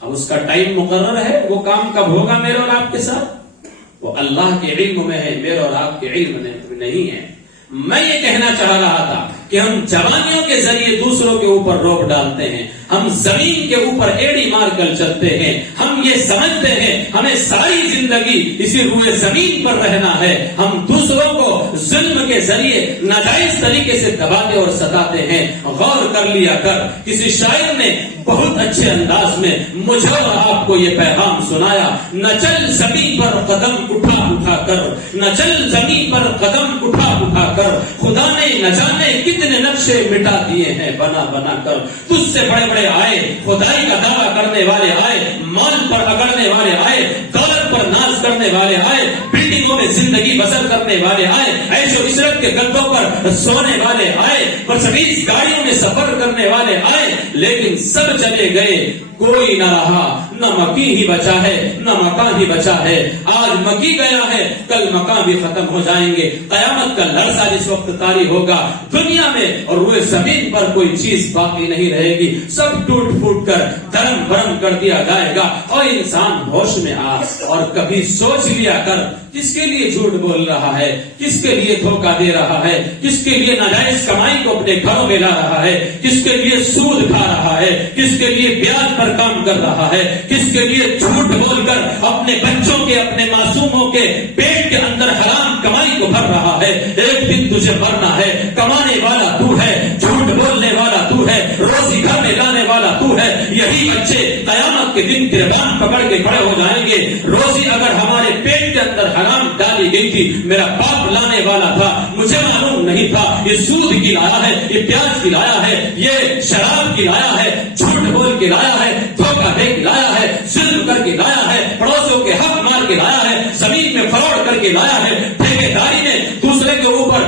اب اس کا ٹائم مقرر ہے، وہ کام کب ہوگا میرے اور آپ کے ساتھ؟ وہ اللہ کے علم میں ہے، میرے اور آپ کے علم میں نہیں ہے۔ میں یہ کہنا چاہ رہا تھا کہ ہم جوانیوں کے ذریعے دوسروں کے اوپر روب ڈالتے ہیں، ہم زمین کے اوپر ایڑی مار کر چلتے ہیں، ہم یہ سمجھتے ہیں ہمیں ساری زندگی اسی روئے زمین پر رہنا ہے، ہم دوسروں کو ظلم کے ذریعے ناجائز طریقے سے دباتے اور ستاتے ہیں۔ غور کر لیا کر، کسی شاعر نے بہت اچھے انداز میں مجھے اور آپ کو یہ پیغام سنایا، نہ چل زمین پر قدم اٹھا اٹھا کر، نہ چل زمین پر قدم اٹھا اٹھا کر، خدا نے نہ جانے کتنے نقشے مٹا دیے ہیں بنا بنا کر، تجھ سے بڑے بڑے آئے، خدائی کا دعویٰ کرنے والے آئے، مال پر اگڑنے والے آئے، دولت پر ناز کرنے والے آئے، بلڈنگوں میں زندگی بسر کرنے والے آئے، عیش و عشرت کے گدوں پر سونے والے آئے، مرسڈیز گاڑیوں میں سفر کرنے والے آئے، لیکن سب چلے گئے، کوئی نہ رہا، نہ مکی ہی بچا ہے، نہ مکان ہی بچا ہے۔ آج مکی گیا ہے، کل مکان بھی ختم ہو جائیں گے، قیامت کا لرزہ جس وقت طاری ہوگا دنیا میں اور روئے زمین پر کوئی چیز باقی نہیں رہے گی، سب ٹوٹ پھوٹ کر دھرم برم کر دیا جائے گا۔ اور انسان ہوش میں آ اور کبھی سوچ لیا کر، کس کے لیے جھوٹ بول رہا ہے، کس کے لیے دھوکہ دے رہا ہے، کس کے لیے ناجائز کمائی کو اپنے گھروں میں لا رہا ہے، کس کے لیے سود کھا رہا ہے، کس کے لیے بیاج پر کام کر رہا ہے، کس کے لیے جھوٹ بول کر اپنے بچوں کے، اپنے معصوموں کے پیٹ کے اندر حرام کمائی کو بھر رہا ہے۔ ایک دن تجھے مرنا ہے، کمانے والا تو ہے، جھوٹ بولنے والا تو ہے، روزی گھر میں لانے والا تو ہے۔ یہی بچے قیامت کے دن گربان پکڑ کے کھڑے ہو جائیں گے۔ روزی اگر ہمارے پیٹ کے اندر حرام ڈالی گئی تھی، میرا باپ لانے والا تھا، مجھے معلوم نہیں تھا، یہ سود کی لایا ہے، یہ پیاز کی لایا ہے، یہ شراب کی لایا ہے، جھوٹ بول کے کے لایا ہے, دھوکہ دے کے لایا ہے, ظلم کر کے لایا ہے, پڑوسیوں کے حق مار کے لایا ہے, زمین میں فراڈ کر کے لایا ہے, ٹھیکیداری میں دوسرے کے اوپر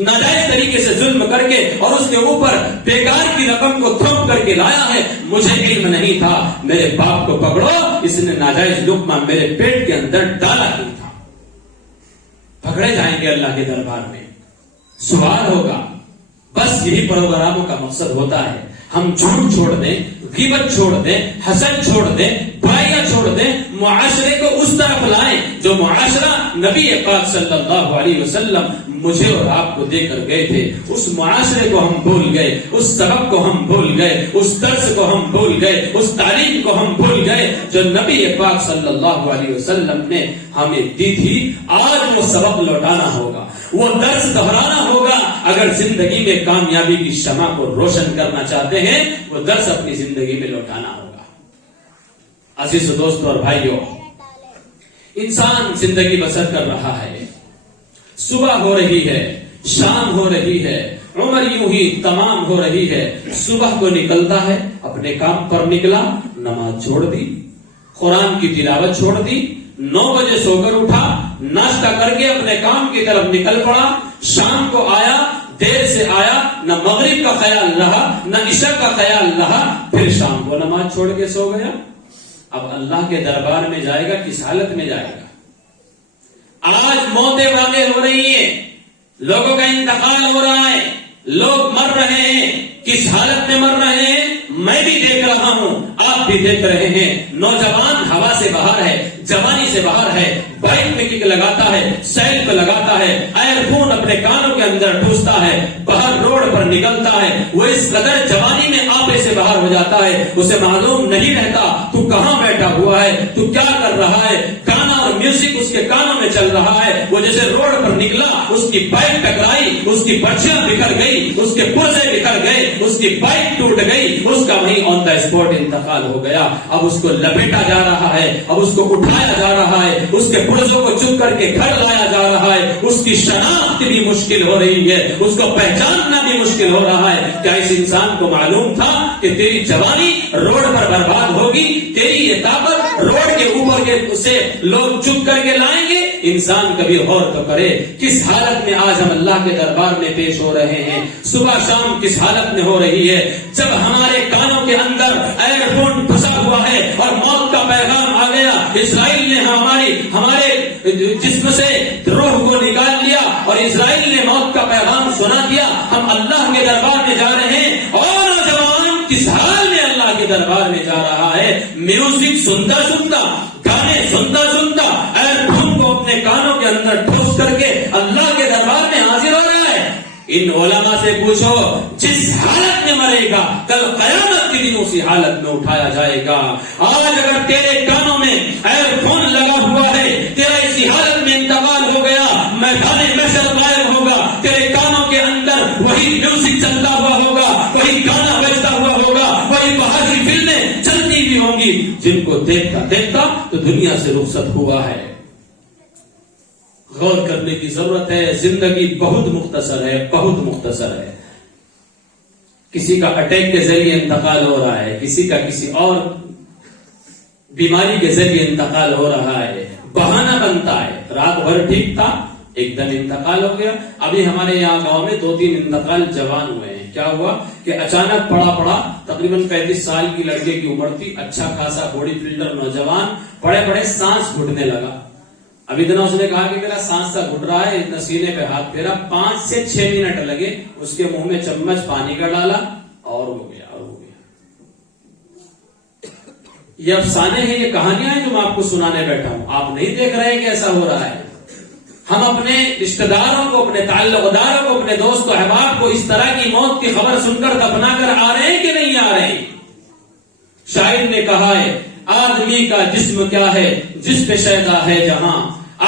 ناجائز طریقے سے ظلم کر کے اور اس کے اوپر بیکار کی رقم کو تھوپ کر کے لایا ہے. مجھے علم نہیں تھا, میرے باپ کو پکڑو, اس نے ناجائز لقمہ میرے پیٹ کے اندر ڈالا ہی تھا. پکڑے جائیں گے اللہ کے دربار میں, سوال ہوگا. بس یہی پروگراموں کا مقصد ہوتا ہے. ہم جھوٹ چھوڑ دیں, غیبت چھوڑ دیں, حسد چھوڑ دیں, برائیاں چھوڑ دیں, معاشرے کو اس طرف لائیں جو معاشرہ نبی پاک صلی اللہ علیہ وسلم مجھے اور آپ کو دے کر گئے تھے. اس معاشرے کو ہم بھول گئے, اس سبق کو ہم بھول گئے, اس درس کو ہم بھول گئے, اس تعلیم کو ہم بھول گئے جو نبی پاک صلی اللہ علیہ وسلم نے ہمیں دی تھی. آج وہ سبق لوٹانا ہوگا, وہ درس دہرانا ہوگا. اگر زندگی میں کامیابی کی شمع کو روشن کرنا چاہتے ہیں, وہ درس اپنی زندگی میں لوٹانا ہوگا. عزیز دوستو اور بھائیوں, انسان زندگی بسر کر رہا ہے, صبح ہو رہی ہے, شام ہو رہی ہے, عمر یوں ہی تمام ہو رہی ہے. صبح کو نکلتا ہے, اپنے کام پر نکلا, نماز چھوڑ دی, قرآن کی تلاوت چھوڑ دی, 9 بجے سو کر اٹھا, ناشتہ کر کے اپنے کام کی طرف نکل پڑا. شام کو آیا, دیر سے آیا, نہ مغرب کا خیال رہا نہ عشاء کا خیال رہا, پھر شام کو نماز چھوڑ کے سو گیا. اب اللہ کے دربار میں جائے گا, کس حالت میں جائے گا؟ آج موتیں واقع ہو رہی ہیں, لوگوں کا انتقال ہو رہا ہے, لوگ مر رہے ہیں. کس حالت میں مر رہے ہیں میں بھی دیکھ رہا ہوں, آپ بھی دیکھ رہے ہیں. نوجوان ہوا سے باہر ہے, جوانی سے باہر ہے, بائک میں کک لگاتا ہے, سیل پہ لگاتا ہے, ایئر فون اپنے کانوں کے اندر ٹھوستا ہے, باہر روڈ پر نکلتا ہے. وہ اس قدر جوانی میں آپے سے باہر ہو جاتا ہے, اسے معلوم نہیں رہتا تو کہاں بیٹھا ہوا ہے, تو کیا کر رہا ہے. گانا اور میوزک اس کے کانوں میں چل رہا ہے. وہ جیسے روڈ پر نکلا, اس کی بائک ٹکرائی, اس کی پرچیاں بکھر گئی, اس کے پرزے بکھر گئے, اس کی بائک ٹوٹ گئی, اس کا وہیں آن دا اسپاٹ انتقال ہو گیا. اب اس کو لپیٹا جا رہا ہے, اب اس کو اٹھایا جا رہا ہے, اس کے پرزوں کو چک کر کے گھر لایا جا رہا ہے. اس کی شناخت بھی مشکل ہو رہی ہے, اس کو پہچاننا بھی مشکل ہو رہا ہے. کیا اس انسان کو معلوم تھا کہ تیری جوانی روڈ پر برباد ہوگی, تیری یہ طاقت روڈ کے اوپر کے سے لوگ چک کر کے لائیں گے؟ انسان کبھی غور تو کرے, کس حالت میں آج ہم اللہ کے دربار میں پیش ہو رہے ہیں. صبح شام کس حالت میں ہو رہی ہے. جب ہمارے کانوں کے اندر ایئر فون پھنسا ہوا ہے اور موت کا پیغام آ گیا, اسرائیل نے ہمارے جسم سے روح کو نکال لیا اور اسرائیل نے موت کا پیغام سنا دیا. ہم اللہ کے دربار میں جا رہے ہیں, اور نوجوان کس حال میں اللہ کے دربار میں جا رہا ہے. میوزک سنتا سنتا, گانے سنتا سنتا, ایئر فون کو اپنے کانوں کے اندر ٹھوس کر کے اللہ کے دربار میں حاضر ہو رہا ہے. ان علماء سے پوچھو, جس حالت میں مرے گا کل قیامت کے دن اسی حالت میں اٹھایا جائے گا. آج اگر تیرے کانوں میں ایئر فون لگا ہوا ہے, تیرا اسی حالت میں انتقال ہو گیا, میدان محشر غائب ہوگا. تیرے کانوں کے اندر وہی میوزک چلتا ہوا ہوگا, وہی گانا بجتا ہوا ہوگا, وہی باہر کی فلمیں چلتی بھی ہوں گی جن کو دیکھتا دیکھتا تو دنیا سے رخصت ہوا ہے. غور کرنے کی ضرورت ہے. زندگی بہت مختصر ہے, بہت مختصر ہے. کسی کا اٹیک کے ذریعے انتقال ہو رہا ہے, کسی کا کسی اور بیماری کے ذریعے انتقال ہو رہا ہے. بہانہ بنتا ہے, رات بھر ٹھیک تھا, ایک دن انتقال ہو گیا. ابھی ہمارے یہاں گاؤں میں 2-3 انتقال جوان ہوئے ہیں. کیا ہوا کہ اچانک پڑا تقریباً 35 سال کی لڑکے کی عمر تھی, اچھا خاصا باڈی بلڈر نوجوان, پڑے سانس گھٹنے لگا. ابھی دن اس نے کہا کہ میرا سانس سا گھٹ رہا ہے, سینے پہ ہاتھ پھیرا, 5 سے 6 منٹ لگے, اس کے منہ میں چمچ پانی کا ڈالا اور ہو گیا. یہ افسانے ہیں, یہ کہانیاں ہیں جو میں آپ کو سنانے بیٹھا ہوں. آپ نہیں دیکھ رہے کہ ایسا ہو رہا ہے. ہم اپنے رشتہ داروں کو, اپنے تعلق داروں کو, اپنے دوست و احباب کو اس طرح کی موت کی خبر سن کر دفنا کر آ رہے ہیں کہ نہیں آ رہے ہیں. شاعر نے کہا ہے, آدمی کا جسم کیا ہے جس پہ شیدا ہے جہاں,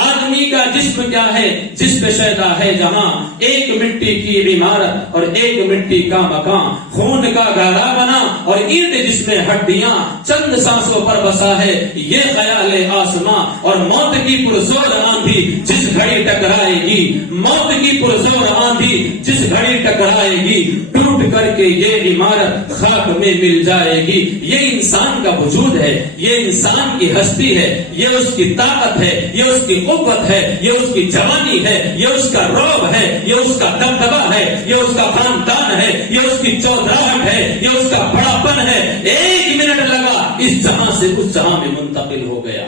آدمی کا جسم کیا ہے؟ جس پہ شیدا ہے جہاں، ایک مٹی کی عمارت اور ایک مٹی کا مکان، خون کا گہرا بنا اور ارد جس میں ہڈیاں، چند سانسوں پر بسا ہے یہ خیال آسماں، اور موت کی پرزور آندھی جس گھڑی ٹکرائے گی، موت کی پرزور آندھی جس گھڑی ٹکرائے گی، ٹوٹ کر کے یہ عمارت خاک میں مل جائے گی۔ یہ انسان کا وجود ہے، یہ انسان کی ہستی ہے، یہ اس کی طاقت ہے، یہ اس کی قوت ہے، یہ اس کی جوانی ہے، یہ اس کا رعب ہے، یہ اس کا دبدبہ ہے، یہ اس کا خاندان ہے، یہ اس کی چودراہٹ ہے، یہ اس کا بڑاپن ہے۔ ایک منٹ لگا، اس جہاں سے اس جہاں میں منتقل ہو گیا۔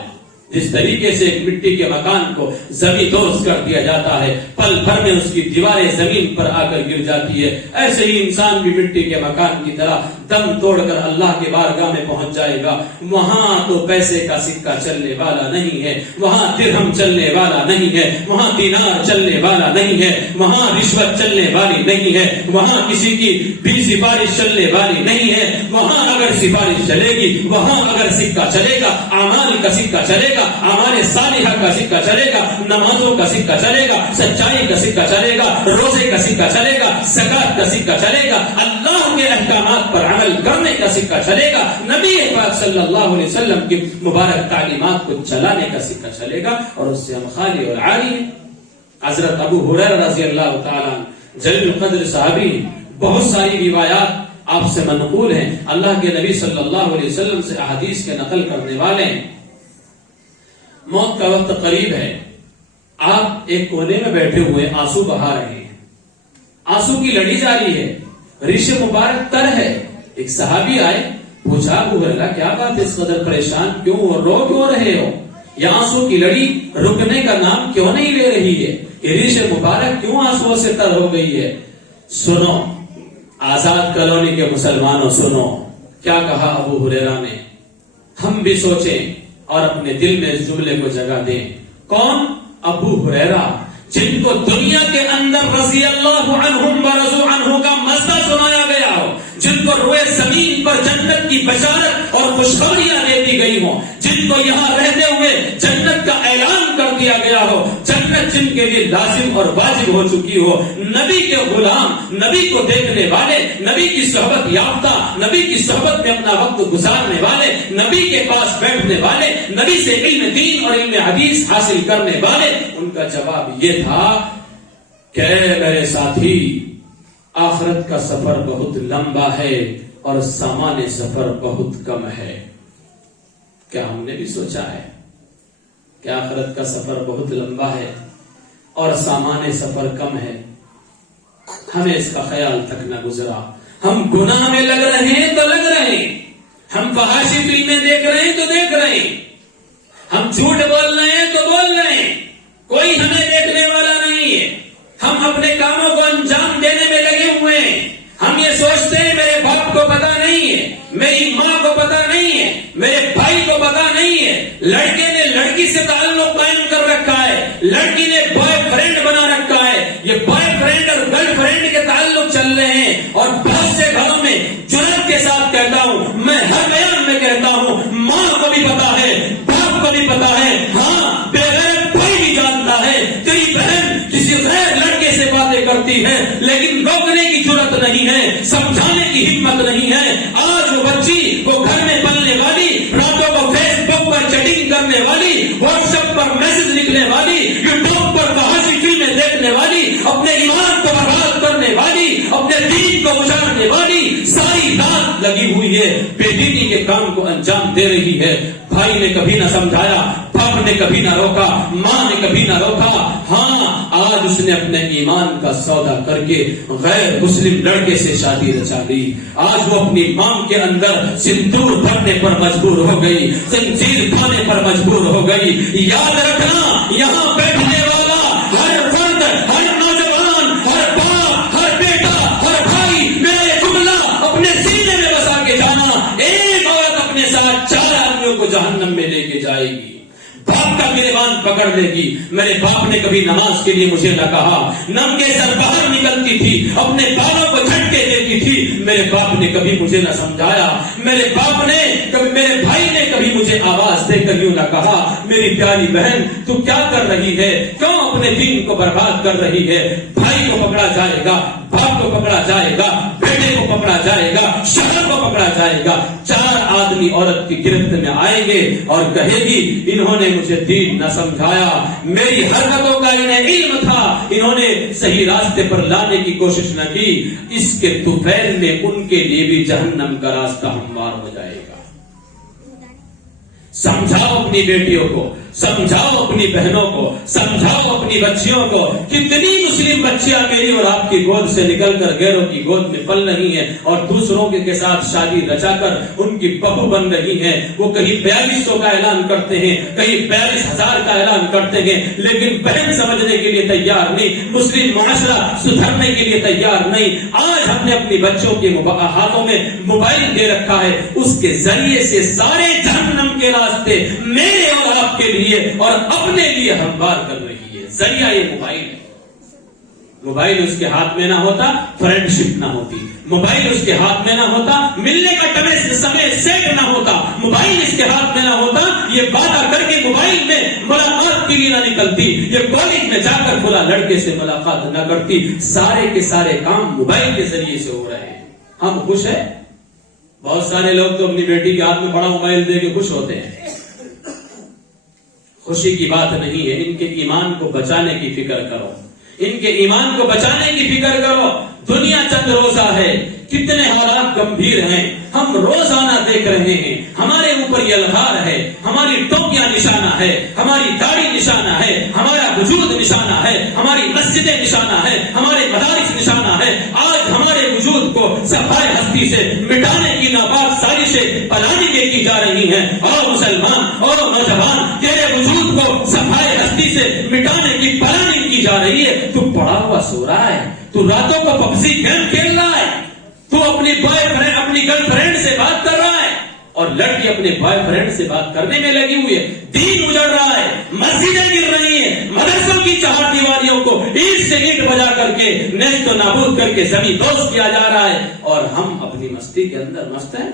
جس طریقے سے ایک مٹی کے مکان کو زمین دوز کر دیا جاتا ہے، پل بھر میں اس کی دیواریں زمین پر آ کر گر جاتی ہے، ایسے ہی انسان بھی مٹی کے مکان کی طرح دم توڑ کر اللہ کے بارگاہ میں پہنچ جائے گا۔ وہاں تو پیسے کا سکہ چلنے والا نہیں ہے، وہاں درہم چلنے والا نہیں ہے، وہاں دینار چلنے والا نہیں ہے، وہاں رشوت چلنے والی نہیں ہے، وہاں کسی کی بھی سفارش چلنے والی نہیں ہے۔ وہاں اگر سفارش چلے گی، وہاں اگر سکہ چلے گا، اعمال کا سکہ چلے گا، اعمال صالحہ کا سکہ چلے گا، نمازوں کا سکہ چلے گا، سچائی کا سکہ چلے گا، روزے کا سکہ چلے گا، زکات کا سکہ چلے گا، اللہ کے احکامات پر عمل کرنے کا سکہ چلے گا، نبی پاک صلی اللہ علیہ وسلم کی مبارک تعلیمات کو چلانے کا سکہ چلے گا، اور اس سے ہم خالی اور عاری ہیں۔ حضرت ابو ہریرہ رضی اللہ تعالیٰ جلیل القدر صحابی، بہت ساری روایات آپ سے منقول ہیں، اللہ کے نبی صلی اللہ علیہ وسلم سے احادیث کے نقل کرنے والے ہیں۔ موت کا وقت قریب ہے، آپ ایک کونے میں بیٹھے ہوئے آنسو بہا رہے ہیں، آنسو کی لڑی جاری ہے، ریش مبارک تر ہے۔ ایک صحابی آئے، پوچھا ابو ہریرہ کیا بات، اس قدر پریشان کیوں اور رو کیوں رہے ہو؟ یہ آنسو کی لڑی رکنے کا نام کیوں نہیں لے رہی ہے؟ یہ ریش مبارک کیوں آنسو سے تر ہو گئی ہے؟ سنو آزاد کالونی کے مسلمانوں، سنو کیا کہا ابو ہریرہ نے، ہم بھی سوچیں اور اپنے دل میں اس جملے کو جگہ دیں۔ کون؟ ابو ہریرہ، جن کو دنیا کے اندر رضی اللہ عنہم ورضوا عنہ کا مزہ سنایا گیا ہو، جن کو روئے زمین پر جنت کی بشارت اور خوشخبریاں دے دی گئی ہوں، جن کو یہاں رہتے ہوئے جنت کا اعلان کر دیا گیا ہو، جنت جن کے لیے لازم اور واجب ہو چکی ہو، نبی کے غلام، نبی کو دیکھنے والے، نبی کی صحبت یافتہ، نبی کی صحبت میں اپنا وقت گزارنے والے، نبی کے پاس بیٹھنے والے، نبی سے علم دین اور علم حدیث حاصل کرنے والے، ان کا جواب یہ تھا کہ اے میرے ساتھی، آخرت کا سفر بہت لمبا ہے اور سامان سفر بہت کم ہے۔ کیا ہم نے بھی سوچا ہے کہ آخرت کا سفر بہت لمبا ہے اور سامان سفر کم ہے؟ ہمیں اس کا خیال تک نہ گزرا۔ ہم گناہ میں لگ رہے ہیں تو لگ رہے ہیں، ہم فحاشی فلمیں دیکھ رہے ہیں تو دیکھ رہے ہیں، ہم جھوٹ بول رہے ہیں تو بول رہے ہیں، کوئی ہمیں دیکھنے والا نہیں ہے، ہم اپنے کاموں کو انجام دینے میں لگے ہوئے ہیں۔ ہم یہ سوچتے ہیں میرے باپ کو پتا نہیں ہے، میری ماں کو پتا نہیں ہے، میرے بھائی کو پتا نہیں ہے، لڑکے نے لڑکی سے تعلق قائم کر رکھا ہے، لڑکی نے بوائے فرینڈ بنا رکھا ہے، یہ بوائے فرینڈ اور گرل فرینڈ کے تعلق چل رہے ہیں، اور بہت سے گھروں میں جرأت کے ساتھ کہتا ہوں، میں ہر بیان میں کہتا ہوں، ماں کو بھی پتا ہے، باپ کو بھی پتا ہے، ہاں بغیر بھائی بھی جانتا ہے تیری بہن کسی غیر لڑکے سے باتیں کرتی ہے، لیکن روکنے کی جرأت نہیں ہے، سمجھانے کی ہمت نہیں ہے۔ آج وہ بچی، وہ گھر میں پلنے والی، راتوں کو فیس بک پر چیٹنگ کرنے والی، واٹس ایپ پر میسج لکھنے والی، یوٹیوب پر فحاشی فلمیں دیکھنے والی، اپنے ایمان کو برباد کرنے والی، اپنے دین کو اجاڑنے والی، ساری رات لگی ہوئی ہے، بے دینی کے کام کو انجام دے رہی ہے۔ بھائی نے کبھی نہ سمجھایا، باپ نے کبھی نہ روکا، ماں نے کبھی نہ روکا، ہاں آج اس نے اپنے ایمان کا سودا کر کے غیر مسلم لڑکے سے شادی رچا لی۔ آج وہ اپنی ماں کے اندر سندور بھرنے پر مجبور ہو گئی، زنجیر کھانے پر مجبور ہو گئی۔ یاد رکھنا، یہاں بیٹھنے والا ہر فرد، ہر نوجوان، ہر باپ، ہر بیٹا، ہر بھائی، میرے جملہ اپنے سینے میں بسا کے جانا، ایک عورت اپنے ساتھ 4 آدمیوں کو جہنم میں لے کے جائے گی، باپ کا گریبان پکڑ لے گی۔ میرے باپ نے کبھی نماز کے لیے مجھے نہ کہا، نم کے سر باہر نکلتی تھی، اپنے بالوں کو جھٹکے دھکے دیتی تھی، میرے باپ نے کبھی مجھے نہ سمجھایا، میرے باپ نے کبھی، میرے بھائی نے کبھی مجھے آواز دے کر یوں نہ کہا میری پیاری بہن تو کیا کر رہی ہے، کیوں اپنے دین کو برباد کر رہی ہے۔ بھائی کو پکڑا جائے گا، باپ کو پکڑا جائے گا، بیٹے کو پکڑا جائے گا، شوہر کو پکڑا جائے گا، 4 آدمی عورت کی گرفت میں آئیں گے اور کہے گی انہوں نے مجھے دین نہ سمجھایا، میری حرکتوں کا انہیں علم تھا، انہوں نے صحیح راستے پر لانے کی کوشش نہ کی، اس کے طفیل میں ان کے لیے بھی جہنم کا راستہ ہموار ہو جائے گا۔ سمجھاؤ اپنی بیٹیوں کو، سمجھاؤ اپنی بہنوں کو، سمجھاؤ اپنی بچیوں کو۔ کتنی مسلم بچیاں میری اور آپ کی گود سے نکل کر غیروں کی گود میں پل رہی ہیں اور دوسروں کے ساتھ شادی رچا کر ان کی بہو بن رہی ہیں۔ وہ کہیں 4200 کا اعلان کرتے ہیں، کہیں 42000 کا اعلان کرتے ہیں، لیکن بہن سمجھنے کے لیے تیار نہیں، مسلم معاشرہ سدھرنے کے لیے تیار نہیں۔ آج ہم نے اپنی بچوں کے ہاتھوں میں موبائل دے رکھا ہے، اس کے ذریعے سے سارے جہنم کے راستے میرے اور آپ کے لیے اور اپنے لیے ہموار کر رہی ہے۔ ذریعہ یہ موبائل ہے۔ موبائل اس کے ہاتھ میں نہ ہوتا فرینڈ شپ نہ ہوتی، موبائل اس کے ہاتھ میں نہ ہوتا ملنے کا سمے سیٹ نہ ہوتا، موبائل اس کے ہاتھ میں نہ ہوتا یہ وعدہ کر کے موبائل میں ملاقات کے لیے نہ نکلتی، یہ کالج میں جا کر بولا لڑکے سے ملاقات نہ کرتی۔ سارے کے سارے کام موبائل کے ذریعے سے ہو رہے ہیں۔ ہم خوش ہیں؟ بہت سارے لوگ تو اپنی بیٹی کے ہاتھ میں بڑا موبائل دے کے خوش ہوتے ہیں۔ خوشی کی بات نہیں ہے، ان کے ایمان کو بچانے کی فکر کرو، ان کے ایمان کو بچانے کی فکر کرو۔ دنیا چند روزہ ہے، کتنے حالات گمبھیر ہیں، ہم روزانہ دیکھ رہے ہیں، ہمارے اوپر یہ الغار ہے، ہماری ٹوپیاں نشانہ ہے، ہماری داڑھی نشانہ ہے، ہمارا وجود نشانہ ہے، ہماری مسجدیں نشانہ ہے، ہمارے مدارس نشانہ ہے۔ آج ہمارے وجود کو صفائے ہستی سے مٹانے کی ناپاک سازشیں پلانیں کی جا رہی ہیں۔ اور مسلمان اور نوجوان تیرے وجود کو صفائے ہستی سے مٹانے کی پلاننگ کی جا رہی ہے، تو پڑا ہوا سو رہا ہے، تو راتوں کو پبجی گیم کھیل رہا ہے، تو اپنی بوائے فرینڈ اپنی گرل فرینڈ سے بات کر رہا ہے، اور لڑکی اپنے بوائے فرینڈ سے بات کرنے میں لگی ہوئی ہے۔ دین اجڑ رہا ہے، مسجدیں گر رہی ہیں، مدرسوں کی چہار دیواریوں کو اینٹ سے اینٹ بجا کر کے نیست و نابود کر کے زمین دوز کیا جا رہا ہے، اور ہم اپنی مستی کے اندر مست ہیں۔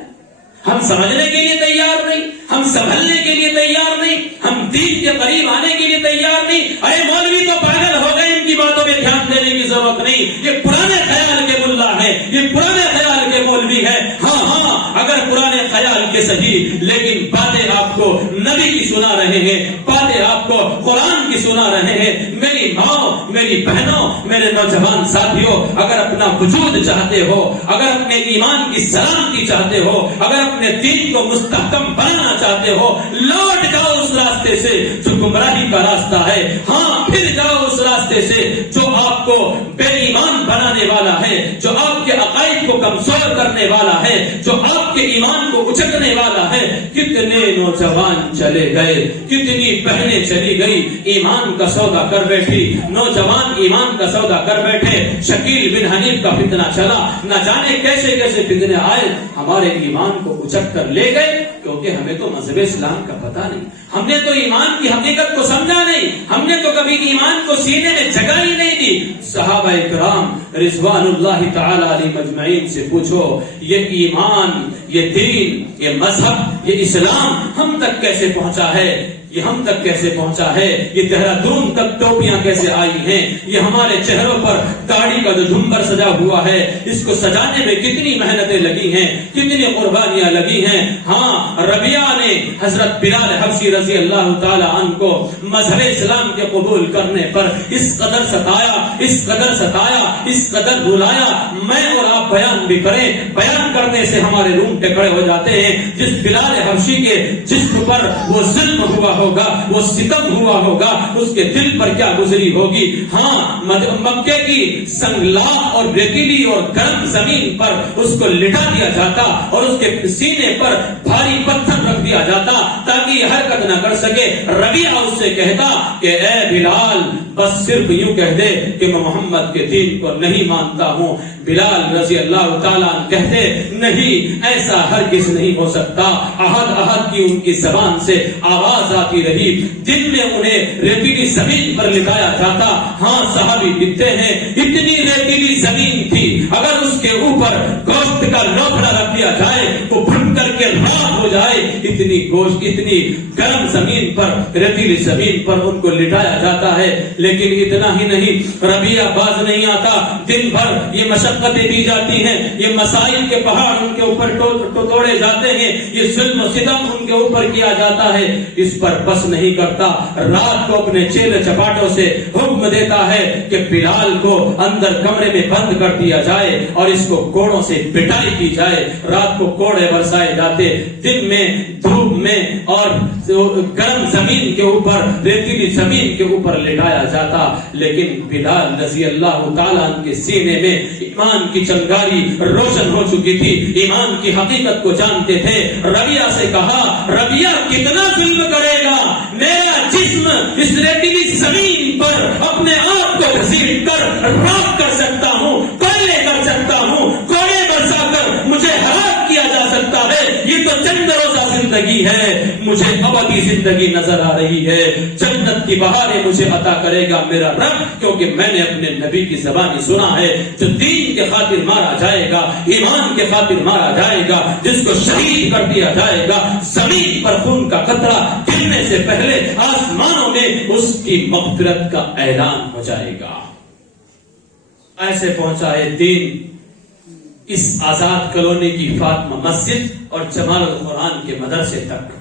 ہم سمجھنے کے لیے تیار نہیں، ہم سنبھلنے کے لیے تیار نہیں، ہم دین کے قریب آنے کے لیے تیار نہیں۔ ارے مولوی تو پاگل ہو گئے، ان کی باتوں پہ دھیان دینے کی ضرورت نہیں، یہ پرانے خیال کے ملا ہے، یہ پرانے خیال کے مولوی ہے۔ ہاں اگر پرانے خیال کے صحیح، لیکن باتیں آپ کو نبی کی سنا رہے ہیں، باتیں آپ کو قرآن کی سنا رہے ہیں۔ میری ماں، میری بہنوں، میرے نوجوان ساتھیوں، اگر اپنا وجود چاہتے ہو، اگر اپنے ایمان کی سلامتی چاہتے ہو، اگر اپنے دین کو مستحکم بنانا چاہتے ہو، لوٹ جاؤ اس راستے سے جو گمراہی کا راستہ ہے۔ ہاں پھر جاؤ اس راستے سے جو آپ کو بے ایمان بنانے والا ہے، جو آپ کے عقائد کو کمزور کرنے والا ہے، جو آپ کے ایمان کو اچکنے والا ہے۔ کتنے نوجوان چلے گئے، کتنی بہنیں چلی گئی، ایمان کا سودا کر بیٹھی، نوجوان ایمان کا سودا کر بیٹھے۔ شکیل بن حنیف کا فتنہ چلا، نہ جانے کیسے کیسے فتنے آئے، ہمارے ایمان کو اچک کر لے گئے، کیونکہ ہمیں تو مذہب اسلام کا پتہ نہیں، ہم نے تو ایمان کی حقیقت کو سمجھا نہیں، ہم نے تو کبھی ایمان کو سینے میں جگہ ہی نہیں دی۔ صحابہ کرام رضوان اللہ تعالی علیہ مجمعین سے پوچھو، یہ ایمان، یہ دین، یہ مذہب، یہ اسلام ہم تک کیسے پہنچا ہے؟ یہ ہم تک کیسے پہنچا ہے؟ یہ دہرادون تک ٹوپیاں کیسے آئی ہیں؟ یہ ہمارے چہروں پر داڑھی کا جو جھمبر سجا ہوا ہے، اس کو سجانے میں کتنی محنتیں لگی ہیں، کتنی قربانیاں لگی ہیں۔ ہاں ربیعہ نے حضرت بلال حبشی رضی اللہ تعالی عنہ کو مذہب اسلام کے قبول کرنے پر اس قدر ستایا، اس قدر ستایا، اس قدر رلایا۔ میں اور آپ بیان بھی کریں، بیان کرنے سے ہمارے رونگٹے کھڑے ہو جاتے ہیں۔ جس بلال حبشی کے جسم پر وہ ظلم ہوا ہوگا، وہ ستم ہوا ہوگا، اس کے دل پر کیا گزری ہوگی۔ ہاں مکے کی سنگلاخ اور ریتیلی اور گرم زمین پر اس کو لٹا دیا جاتا اور اس کے سینے پر بھاری پتھر رکھ دیا جاتا تاکہ یہ حرکت نہ کر سکے۔ ربیعہ اس سے کہتا کہ اے بلال بس صرف یوں کہہ دے کہ میں محمد کے دین کو نہیں مانتا ہوں۔ بلال رضی اللہ تعالیٰ عنہ کہتے نہیں، ایسا ہرگز نہیں ہو سکتا۔ احد احد کی ان کی زبان سے آواز آتی رہی، دن میں انہیں ریتیلی زمین پر لٹایا جاتا۔ ہاں صحابی لکھتے ہیں اتنی ریتیلی زمین تھی، اگر اس کے اوپر گوشت کا لوکڑا رکھ دیا جائے وہ بھن کر کے راکھ ہو جائے، اتنی گوشت، اتنی گرم زمین پر، ریتیلی زمین پر ان کو لٹایا جاتا ہے۔ لیکن اتنا ہی نہیں، ربیہ باز نہیں آتا، دن بھر یہ مشقتیں دی جاتی ہیں، یہ مسائل کے پہاڑ ان کے اوپر توڑے جاتے ہیں، یہ ظلم و ستم ان کے اوپر کیا جاتا ہے، اس پر بس نہیں کرتا۔ رات کو اپنے چیل چپاٹوں سے حکم دیتا ہے کہ بلال کو اندر کمرے میں بند کر دیا جائے اور اس کو کوڑوں سے پٹائی کی جائے۔ رات کو کوڑے برسائے جاتے، دن میں دھوپ میں اور گرم زمین کے اوپر، ریتیلی زمین کے اوپر لٹایا جاتا۔ لیکن بلال رضی اللہ تعالیٰ عنہ کے سینے میں ایمان کی چنگاری روشن ہو چکی تھی، ایمان کی حقیقت کو جانتے تھے۔ ربیہ سے کہا، ربیہ کتنا ظلم کرے گا، میرا جسم اس ریتیلی زمین پر اپنے آپ کو گھسیٹ کر راکھ کر سکتا ہوں، کوئلے کر سکتا ہوں، کوڑے برسا کر مجھے ہلاک کیا جا سکتا ہے۔ یہ تو چند روزہ زندگی ہے، مجھے ابدی زندگی نظر آ رہی ہے، جنت کی بہاریں مجھے عطا کرے گا میرا رب، کیونکہ میں نے اپنے نبی کی زبانی سنا ہے، جو دین کے خاطر مارا جائے گا، ایمان کے خاطر مارا جائے گا، جس کو شہید کر دیا جائے گا، زمین پر خون کا قطرہ گرنے سے پہلے آسمانوں میں اس کی مغفرت کا اعلان ہو جائے گا۔ ایسے پہنچا ہے دین اس آزاد کالونی کی فاطمہ مسجد اور جمال القرآن کے مدرسے تک۔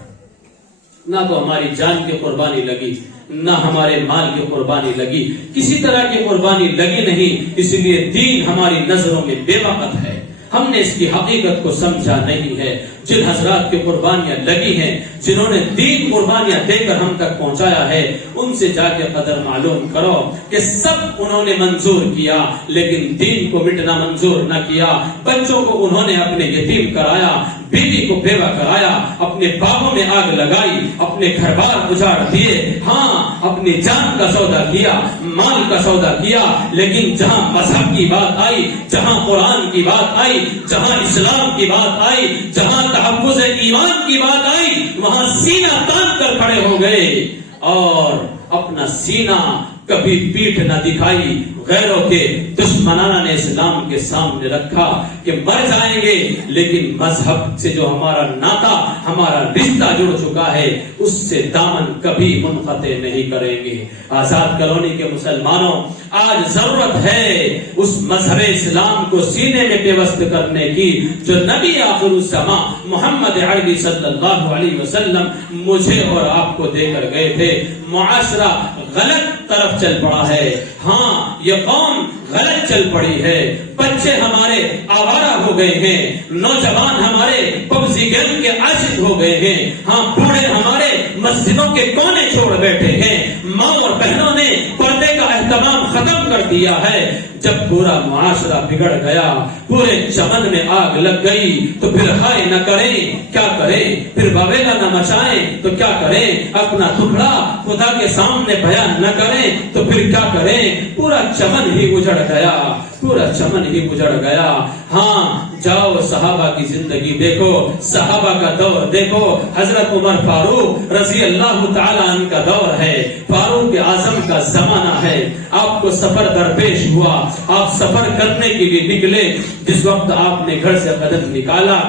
نہ تو ہماری جان کی قربانی لگی، نہ ہمارے مال کی قربانی لگی، کسی طرح کی قربانی لگی نہیں، اس لیے دین ہماری نظروں میں بے وقت ہے، ہم نے اس کی حقیقت کو سمجھا نہیں ہے۔ جن حضرات کی قربانیاں لگی ہیں، جنہوں نے دین قربانیاں دے کر ہم تک پہنچایا ہے، ان سے جا کے قدر معلوم کرو کہ سب انہوں نے منظور کیا، لیکن دین کو مٹنا منظور نہ کیا۔ بچوں کو انہوں نے اپنے یتیم کرایا، بیوی کو بیوہ کرایا، اپنے باغوں میں آگ لگائی، اپنے گھر بار اجاڑ دیے، ہاں اپنی جان کا سودا کیا، مال کا سودا کیا، لیکن جہاں مذہب کی بات آئی، جہاں قرآن کی بات آئی، جہاں اسلام کی بات آئی، جہاں تحفظ ایمان کی بات آئی، وہاں سینہ تان کر کھڑے ہو گئے اور اپنا سینہ کبھی پیٹھ نہ دکھائی، غیروں کے دشمنانہ نے اسلام کے سامنے رکھا کہ مر جائیں گے لیکن مذہب سے جو ہمارا ناتا، ہمارا رشتہ جڑ چکا ہے، اس سے دامن کبھی منقطع نہیں کریں گے۔ آزاد کالونی کے مسلمانوں، آج ضرورت ہے اس مذہب اسلام کو سینے میں پیوست کرنے کی جو نبی آخر الزماں محمد عربی صلی اللہ علیہ وسلم مجھے اور آپ کو دے کر گئے تھے۔ معاشرہ غلط طرف چل پڑا ہے، ہاں یہ قوم غلط چل پڑی ہے، بچے ہمارے آوارہ ہو گئے ہیں، نوجوان ہمارے پبجی گیم کے عاشق ہو گئے ہیں، ہاں بوڑھے ہمارے مسجدوں کے کونے چھوڑ بیٹھے ہیں، ماں اور بہنوں نے پردے کا اہتمام ختم کر دیا ہے۔ جب پورا معاشرہ بگڑ گیا، پورے چمن میں آگ لگ گئی، تو پھر ہائے نہ کریں کیا کریں، پھر بویلا نہ مچائیں تو کیا کریں، اپنا ٹکڑا خدا کے سامنے بیان نہ کریں تو پھر کیا کریں، پورا چمن ہی اجڑ گیا، پورا چمن ہی اجڑ گیا۔ ہاں جاؤ صحابہ کی زندگی دیکھو، صحابہ کا دور دیکھو، حضرت عمر فاروق رضی اللہ تعالیٰ عنہ کا دور ہے، فاروق اعظم کا زمانہ ہے۔ آپ کو سفر درپیش ہوا، آپ سفر کرنے کے لیے نکلے، جس وقت آپ نے گھر سے قدم نکالا،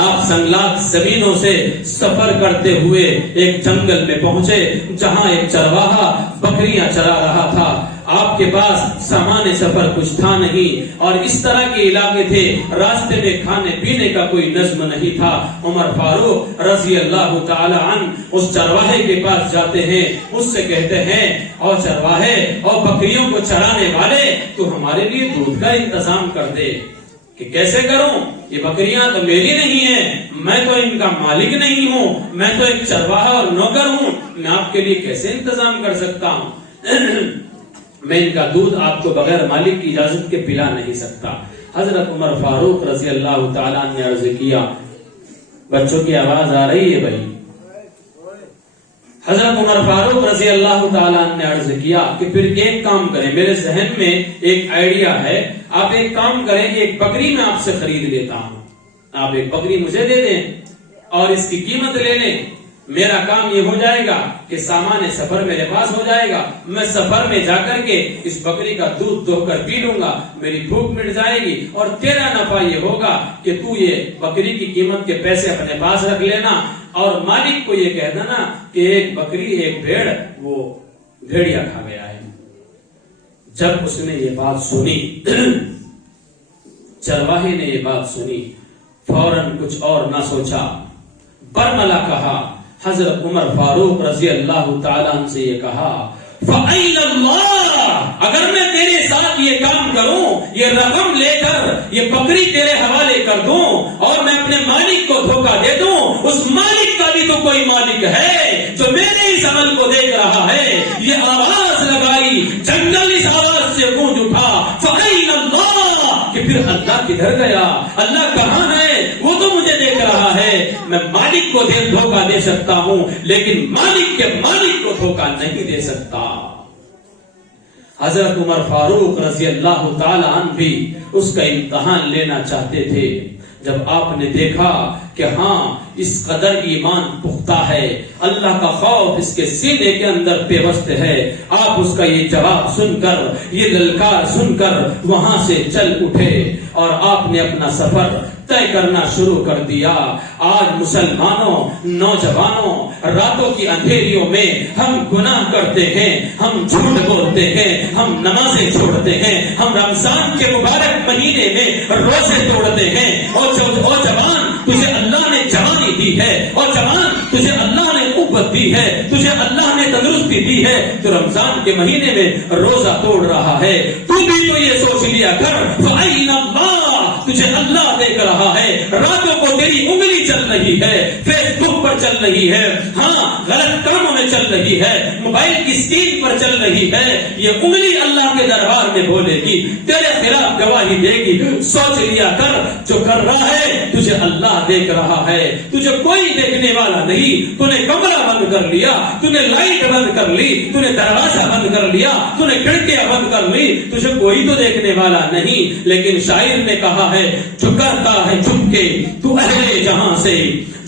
آپ سنگلاخ زمینوں سے سفر کرتے ہوئے ایک جنگل میں پہنچے جہاں ایک چرواہا بکریاں چرا رہا تھا۔ آپ کے پاس سامان سفر کچھ تھا نہیں اور اس طرح کے علاقے تھے، راستے میں کھانے پینے کا کوئی نظم نہیں تھا۔ عمر فاروق رضی اللہ تعالی عنہ اس چرواہے کے پاس جاتے ہیں، اس سے کہتے ہیں، اور چرواہے اور بکریوں کو چرانے والے، تو ہمارے لیے دودھ کا انتظام کر دے۔ کہ کیسے کروں، یہ بکریاں تو میری نہیں ہیں، میں تو ان کا مالک نہیں ہوں، میں تو ایک چرواہا اور نوکر ہوں، میں آپ کے لیے کیسے انتظام کر سکتا ہوں، میں ان کا دودھ آپ کو بغیر مالک کی اجازت کے پلا نہیں سکتا۔ حضرت عمر فاروق رضی اللہ تعالیٰ نے عرض کیا، بچوں کی آواز آ رہی ہے بھائی، حضرت عمر فاروق رضی اللہ تعالیٰ عنہ نے عرض کیا کہ پھر ایک کام کریں، میرے ذہن میں ایک آئیڈیا ہے، آپ ایک کام کریں، ایک بکری میں آپ سے خرید لیتا ہوں، آپ ایک بکری مجھے دے دیں اور اس کی قیمت لے لیں، میرا کام یہ ہو جائے گا کہ سامان سفر میرے پاس ہو جائے گا، میں سفر میں جا کر کے اس بکری کا دودھ دو کر پی لوں گا، میری بھوک مٹ جائے گی، اور تیرا نفع یہ ہوگا کہ تو یہ بکری کی قیمت کے پیسے اپنے پاس رکھ لینا، اور مالک کو یہ کہہ دینا کہ ایک بکری ایک بھیڑ وہ بھیڑیا کھا گیا ہے۔ جب اس نے یہ بات سنی، چرواہے نے یہ بات سنی، فوراً کچھ اور نہ سوچا، برملا کہا، حضرت عمر فاروق رضی اللہ تعالیٰ عنہ سے یہ کہا، فَأَيْنَ اللَّهُ، اگر میں تیرے ساتھ یہ کام کروں، یہ رقم لے کر یہ بکری تیرے حوالے کر دوں اور میں اپنے مالک کو دھوکہ دے دوں، اس مالک کا بھی تو کوئی مالک ہے جو میرے اس عمل کو دیکھ رہا ہے۔ یہ آواز لگائی، جنگل اس آواز سے گونج اٹھا، فَأَيْنَ اللَّهُ، کہ پھر اللہ کدھر گیا، اللہ کہاں ہے، وہ تو مجھے دیکھ رہا ہے، میں مالک کو دھوکہ دے سکتا ہوں لیکن مالک کے مالک کو دھوکہ نہیں دے سکتا۔ حضرت عمر فاروق رضی اللہ تعالی عنہ بھی اس کا امتحان لینا چاہتے تھے۔ جب آپ نے دیکھا کہ ہاں اس قدر ایمان پختہ ہے، اللہ کا خوف اس کے سینے کے اندر پیوست ہے، آپ اس کا یہ جواب سن کر، یہ للکار سن کر وہاں سے چل اٹھے اور آپ نے اپنا سفر طے کرنا شروع کر دیا۔ آج مسلمانوں، نوجوانوں، راتوں کی اندھیریوں میں ہم گناہ کرتے ہیں، ہم جھوٹ بولتے ہیں، ہم نمازیں چھوڑتے ہیں، ہم رمضان کے مبارک مہینے میں روزے توڑتے ہیں، اور جوان تجھے اللہ نے جوانی دی ہے، اور جوان تجھے اللہ نے قوت دی ہے، تجھے اللہ نے تندرستی دی ہے، تو رمضان کے مہینے میں روزہ توڑ رہا ہے، تو بھی تو یہ سوچ لیا کر، فَأَيْنَ اللَّهُ، تجھے اللہ دیکھ رہا ہے، راتوں کو تیری انگلی چل رہی ہے، فیس بک پر چل رہی ہے، ہاں غلط کاموں میں چل رہی ہے، موبائل کی اسکرین پر چل رہی ہے، یہ انگلی اللہ کے دربار میں بولے گی، تیرے خلاف گواہی دے گی۔ سوچ لیا کر، جو کر رہا ہے تجھے اللہ دیکھ رہا ہے، تجھے کوئی دیکھنے والا نہیں، تو نے کمرہ بند کر لیا، تو نے لائٹ بند کر لی، تو نے دروازہ بند کر لیا، تو نے کھڑکیاں بند کر لی، تجھے کوئی تو دیکھنے والا نہیں، لیکن شاعر نے کہا ہے، جو کرتا ہے چھپ کے تو اہل جہاں سے،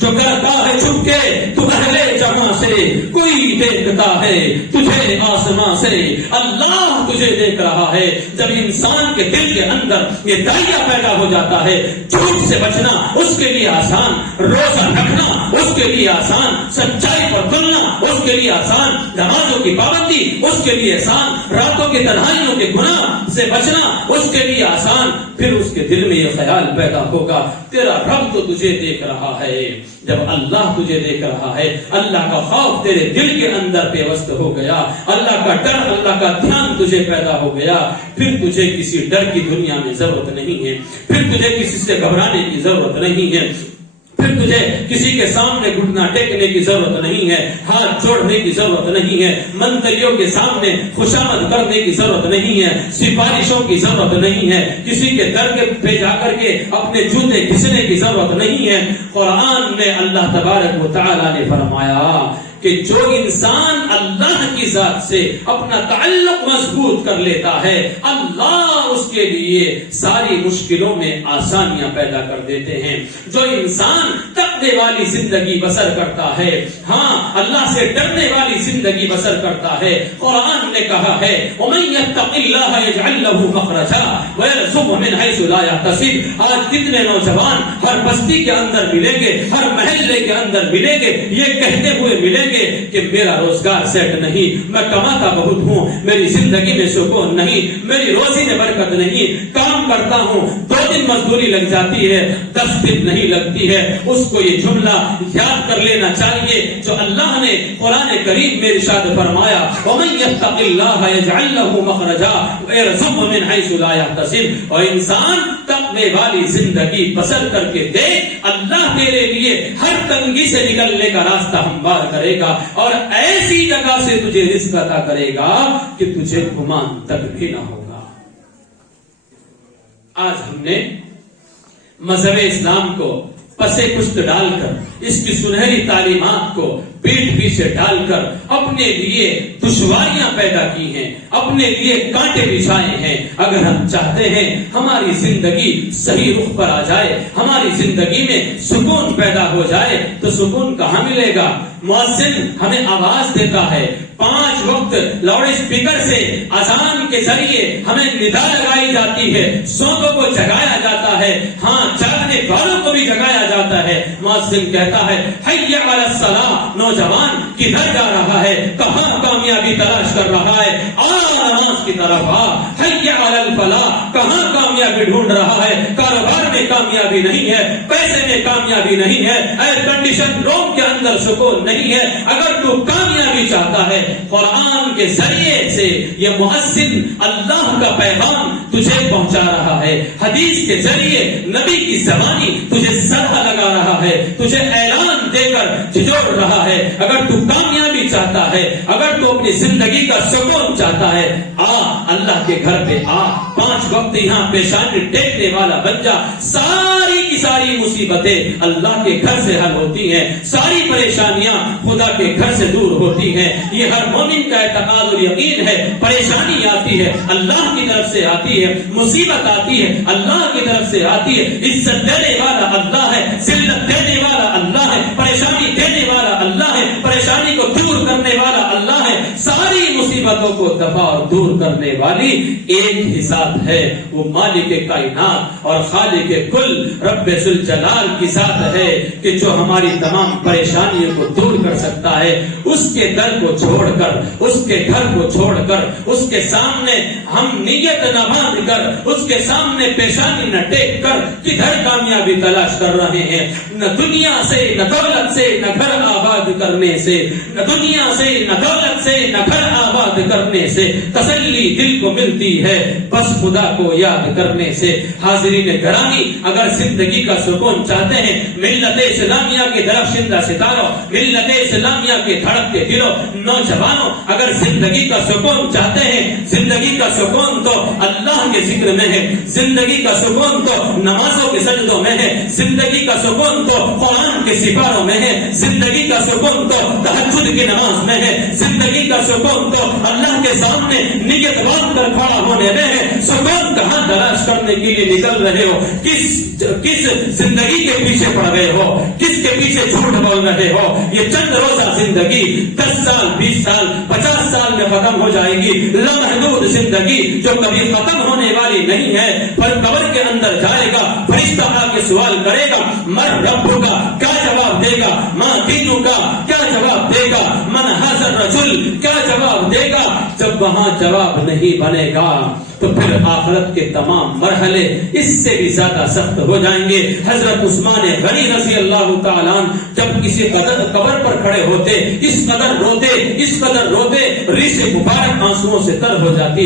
جو کرتا ہے چھپ کے تو اہل جہاں سے، کوئی دیکھتا ہے تجھے آسمان سے، اللہ تجھے دیکھ رہا ہے۔ جب انسان کے دل کے اندر یہ دائیا پیدا ہو جاتا ہے، جھوٹ سے بچنا اس کے لیے آسان، روزہ رکھنا اس کے لیے آسان، سچائی پر چلنا اس کے لیے آسان، نمازوں کی پابندی اس کے لیے آسان، راتوں کی تنہائیوں کے گناہ سے بچنا اس کے لیے آسان، پھر اس کے دل میں یہ خیال پیدا ہوگا، تیرا رب تو تجھے دیکھ رہا ہے۔ جب اللہ تجھے دیکھ رہا ہے، اللہ کا خوف تیرے دل کے اندر پیوست ہو گیا، اللہ کا ڈر، اللہ کا دھیان تجھے پیدا ہو گیا، پھر تجھے کسی ڈر کی دنیا میں ضرورت نہیں ہے، پھر تجھے کسی سے گھبرانے کی ضرورت نہیں ہے، پھر تجھے کسی کے سامنے گھٹنا ٹیکنے کی ضرورت نہیں ہے، ہاتھ جوڑنے کی ضرورت نہیں ہے، منتریوں کے سامنے خوشامد کرنے کی ضرورت نہیں ہے، سفارشوں کی ضرورت نہیں ہے، کسی کے در پہ جا کر کے اپنے جوتے گھسنے کی ضرورت نہیں ہے۔ قرآن میں اللہ تبارک و تعالی نے فرمایا کہ جو انسان اللہ کی ذات سے اپنا تعلق مضبوط کر لیتا ہے، اللہ اس کے لیے ساری مشکلوں میں آسانیاں پیدا کر دیتے ہیں۔ جو انسان تقوی والی زندگی بسر کرتا ہے، ہاں اللہ سے ڈرنے والی زندگی بسر کرتا ہے، قرآن نے کہا ہے وَمَن يَتَّقِ اللَّهَ يَجْعَل لَّهُ مَخْرَجًا وَيَرْزُقْهُ مِنْ حَيْثُ لَا يَحْتَسِبُ۔ آج کتنے نوجوان ہر بستی کے اندر ملیں گے، ہر محلے کے اندر ملیں گے، یہ کہتے ہوئے ملیں گے کہ میرا روزگار سیٹ نہیں، میں کماتا بہت ہوں، میری زندگی میں سکون نہیں، میری روزی میں برکت نہیں، کام کرتا ہوں 2 دن مزدوری لگ جاتی ہے، 10 دن نہیں لگتی ہے۔ اس کو یہ جملہ یاد کر لینا چاہیے جو اللہ نے قرآن کریم میں ارشاد فرمایا وَمَن يَتَّقِ اللَّهَ يَجْعَل لَّهُ مَخْرَجًا وَيَرْزُقْهُ مِنْ حَيْثُ لَا يَحْتَسِبُ۔ اور انسان تقوی والی زندگی بسر کر کے دیکھ، اللہ تیرے لیے ہر تنگی سے نکلنے کا راستہ ہموار کرے گا اور ایسی جگہ سے تجھے رزق عطا کرے گا کہ تجھے گمان تک بھی نہ ہوگا۔ آج ہم نے مذہب اسلام کو پسے کشت ڈال کر اس کی سنہری تعلیمات کو پیٹ پیچھے ڈال کر اپنے لیے دشواریاں پیدا کی ہیں، اپنے لیے کانٹے بچھائے ہیں۔ اگر ہم چاہتے ہیں ہماری زندگی صحیح رخ پر آ جائے، ہماری زندگی میں سکون پیدا ہو جائے، تو سکون کہاں ملے گا؟ مؤذن ہمیں آواز دیتا ہے، 5 وقت لاؤڈ اسپیکر سے اذان کے ذریعے ہمیں ندا لگائی جاتی ہے، سوتوں کو جگایا جاتا ہے، ہاں جاگنے والوں کو بھی جگایا جاتا ہے۔ مؤذن کہتا ہے حی علی الصلاۃ، نوجوان کدھر جا رہا ہے، کہاں کامیابی تلاش کر رہا ہے، نماز کی طرف آ۔ حی علی الفلاح، کہاں کامیابی ڈھونڈ رہا ہے، کاروبار میں کامیابی نہیں ہے، پیسے میں کامیابی نہیں ہے، ایئر کنڈیشن روم کے اندر سکون نہیں ہے۔ اگر تو کامیابی چاہتا ہے، قرآن کے ذریعے سے یہ مؤذن اللہ کا پیغام تجھے پہنچا رہا ہے، حدیث کے ذریعے نبی کی زبانی تجھے صدقہ لگا رہا ہے، تجھے اعلان دے کر جھجوڑ رہا ہے۔ اگر تو کامیابی چاہتا ہے، اگر تو اپنی زندگی کا سکون چاہتا ہے، آ اللہ کے گھر پہ آ، 5 وقت یہاں پیشانی ٹیکنے والا بن جا۔ ساری کی ساری مصیبتیں اللہ کے گھر سے حل ہوتی ہیں، ساری پریشانیاں خدا کے گھر سے دور ہوتی ہیں۔ یہ ہر مومن کا اعتقاد اور یقین ہے۔ پریشانی آتی ہے اللہ کی طرف سے آتی ہے، مصیبت آتی ہے اللہ کی طرف سے آتی ہے۔ عزت دینے والا اللہ ہے، ذلت دینے والا اللہ ہے، پریشانی دینے والا اللہ ہے، پریشانی کو دور کرنے والا اللہ ہے۔ ساری مصیبتوں کو دفع اور دور کرنے والی ایک ہی ذات ہے، وہ مالک کائنات اور خالق کل رب ذوالجلال کی ذات ہے، کہ جو ہماری تمام پریشانیوں کو دور کر سکتا ہے۔ اس کے در کو چھوڑ کر، اس کے گھر کو چھوڑ کر، اس کے سامنے ہم نیت نہ باندھ کر، اس کے سامنے پیشانی نہ ٹیک کر کدھر کامیابی تلاش کر رہے ہیں؟ نہ دنیا سے، نہ دولت سے، نہ گھر آباد کرنے سے، نہ دنیا سے، نہ دولت سے، نہ گھر آباد کرنے سے تسلی دل کو ملتی ہے بس خدا کو یاد کرنے سے۔ حاضرین گرامی، اگر زندگی کا سکون چاہتے ہیں، ملت اسلامیہ کے درخشندہ ستاروں، ملت اسلامیہ کے دھڑکتے دلوں، نوجوانوں، اگر زندگی کا سکون چاہتے ہیں، زندگی کا سکون تو اللہ کے ذکر میں ہے، زندگی کا سکون تو نمازوں کے سجدوں میں ہے، زندگی کا سکون تو قرآن کے سپاروں میں ہے، زندگی کا سکون تو تہجد کی نماز میں ہے، زندگی کا سکون تو اللہ کے سامنے نیت باندھ کر کھڑا ہونے میں ہے۔ سکون کہاں تلاش کرنے کے لیے نکل رہے ہو؟ کس زندگی کے پیچھے پڑ گئے ہو؟ کس کے پیچھے جھوٹ بول رہے ہو؟ یہ چند روزہ زندگی 10 سال، 20 سال، 50 سال میں ختم ہو جائے گی۔ لامحدود زندگی جو کبھی ختم ہونے والی نہیں ہے، پر قبر کے اندر جائے گا، فرشتہ آ کے سوال کرے گا، من رب کا کیا جواب دے گا؟ ماں دینوں کا کیا جواب دے گا؟ من حاضر رجل کیا جواب دے گا؟ جب وہاں جواب نہیں بنے گا تو پھر آخرت کے تمام مرحلے اس سے بھی زیادہ سخت ہو جائیں گے۔ حضرت عثمان غنی رضی اللہ تعالیٰ جب کسی قبر پر کھڑے ہوتے، اس قدر روتے ریش مبارک آنسوؤں سے تر ہو جاتی۔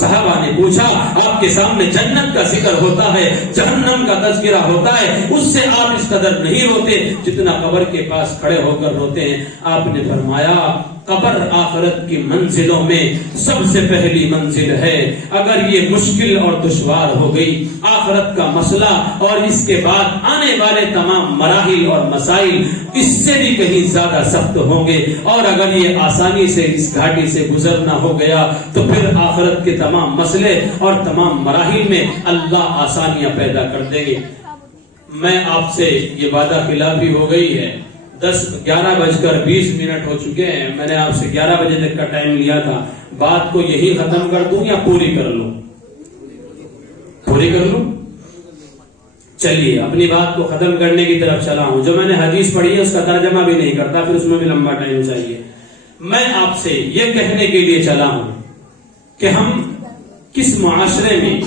صحابہ نے پوچھا، آپ کے سامنے جنت کا ذکر ہوتا ہے، جہنم کا تذکرہ ہوتا ہے، اس سے آپ اس قدر نہیں روتے جتنا قبر کے پاس کھڑے ہو کر روتے ہیں۔ آپ نے فرمایا، قبر آخرت کی منزلوں میں سب سے پہلی منزل ہے۔ اگر یہ مشکل اور دشوار ہو گئی، آخرت کا مسئلہ اور اس کے بعد آنے والے تمام مراحل اور مسائل اس سے بھی کہیں زیادہ سخت ہوں گے، اور اگر یہ آسانی سے اس گھاٹی سے گزرنا ہو گیا تو پھر آخرت کے تمام مسئلے اور تمام مراحل میں اللہ آسانیاں پیدا کر دیں گے۔ میں آپ سے یہ وعدہ خلافی ہو گئی ہے، 11:20 ہو چکے ہیں۔ میں نے آپ سے 11 بجے تک کا ٹائم لیا تھا، بات کو یہی ختم کر دوں یا پوری کر لوں؟ پوری کر لوں؟ چلیے اپنی بات کو ختم کرنے کی طرف چلا ہوں۔ جو میں نے حدیث پڑھی ہے اس کا ترجمہ بھی نہیں کرتا، پھر اس میں بھی لمبا ٹائم چاہیے۔ میں آپ سے یہ کہنے کے لیے چلا ہوں کہ ہم کس معاشرے میں،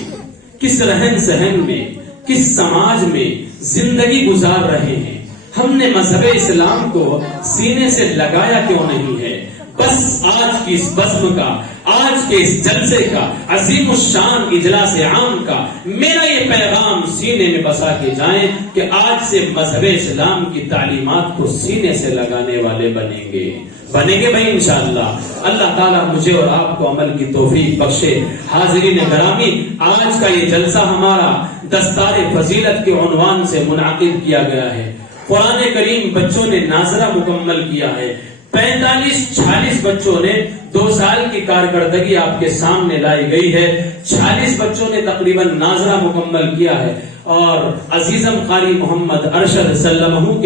کس رہن سہن میں، کس سماج میں زندگی گزار رہے ہیں۔ ہم نے مذہب اسلام کو سینے سے لگایا کیوں نہیں ہے؟ بس آج کی اس بزم کا، آج کے اس جلسے کا، عظیم الشان اجلاس عام کا میرا یہ پیغام سینے میں بسا کے جائیں کہ آج سے مذہب اسلام کی تعلیمات کو سینے سے لگانے والے بنیں گے۔ بنیں گے بھائی انشاءاللہ. اللہ تعالیٰ مجھے اور آپ کو عمل کی توفیق بخشے. حاضرین گرامی، آج کا یہ جلسہ ہمارا دستار فضیلت کے عنوان سے منعقد کیا گیا ہے. قرآن کریم بچوں نے ناظرہ مکمل کیا ہے. 45-46 بچوں نے 2 سال کی کارکردگی آپ کے سامنے لائی گئی ہے. 46 بچوں نے تقریباً ناظرہ مکمل کیا ہے. اور عزیزم قاری محمد ارشد سلمہ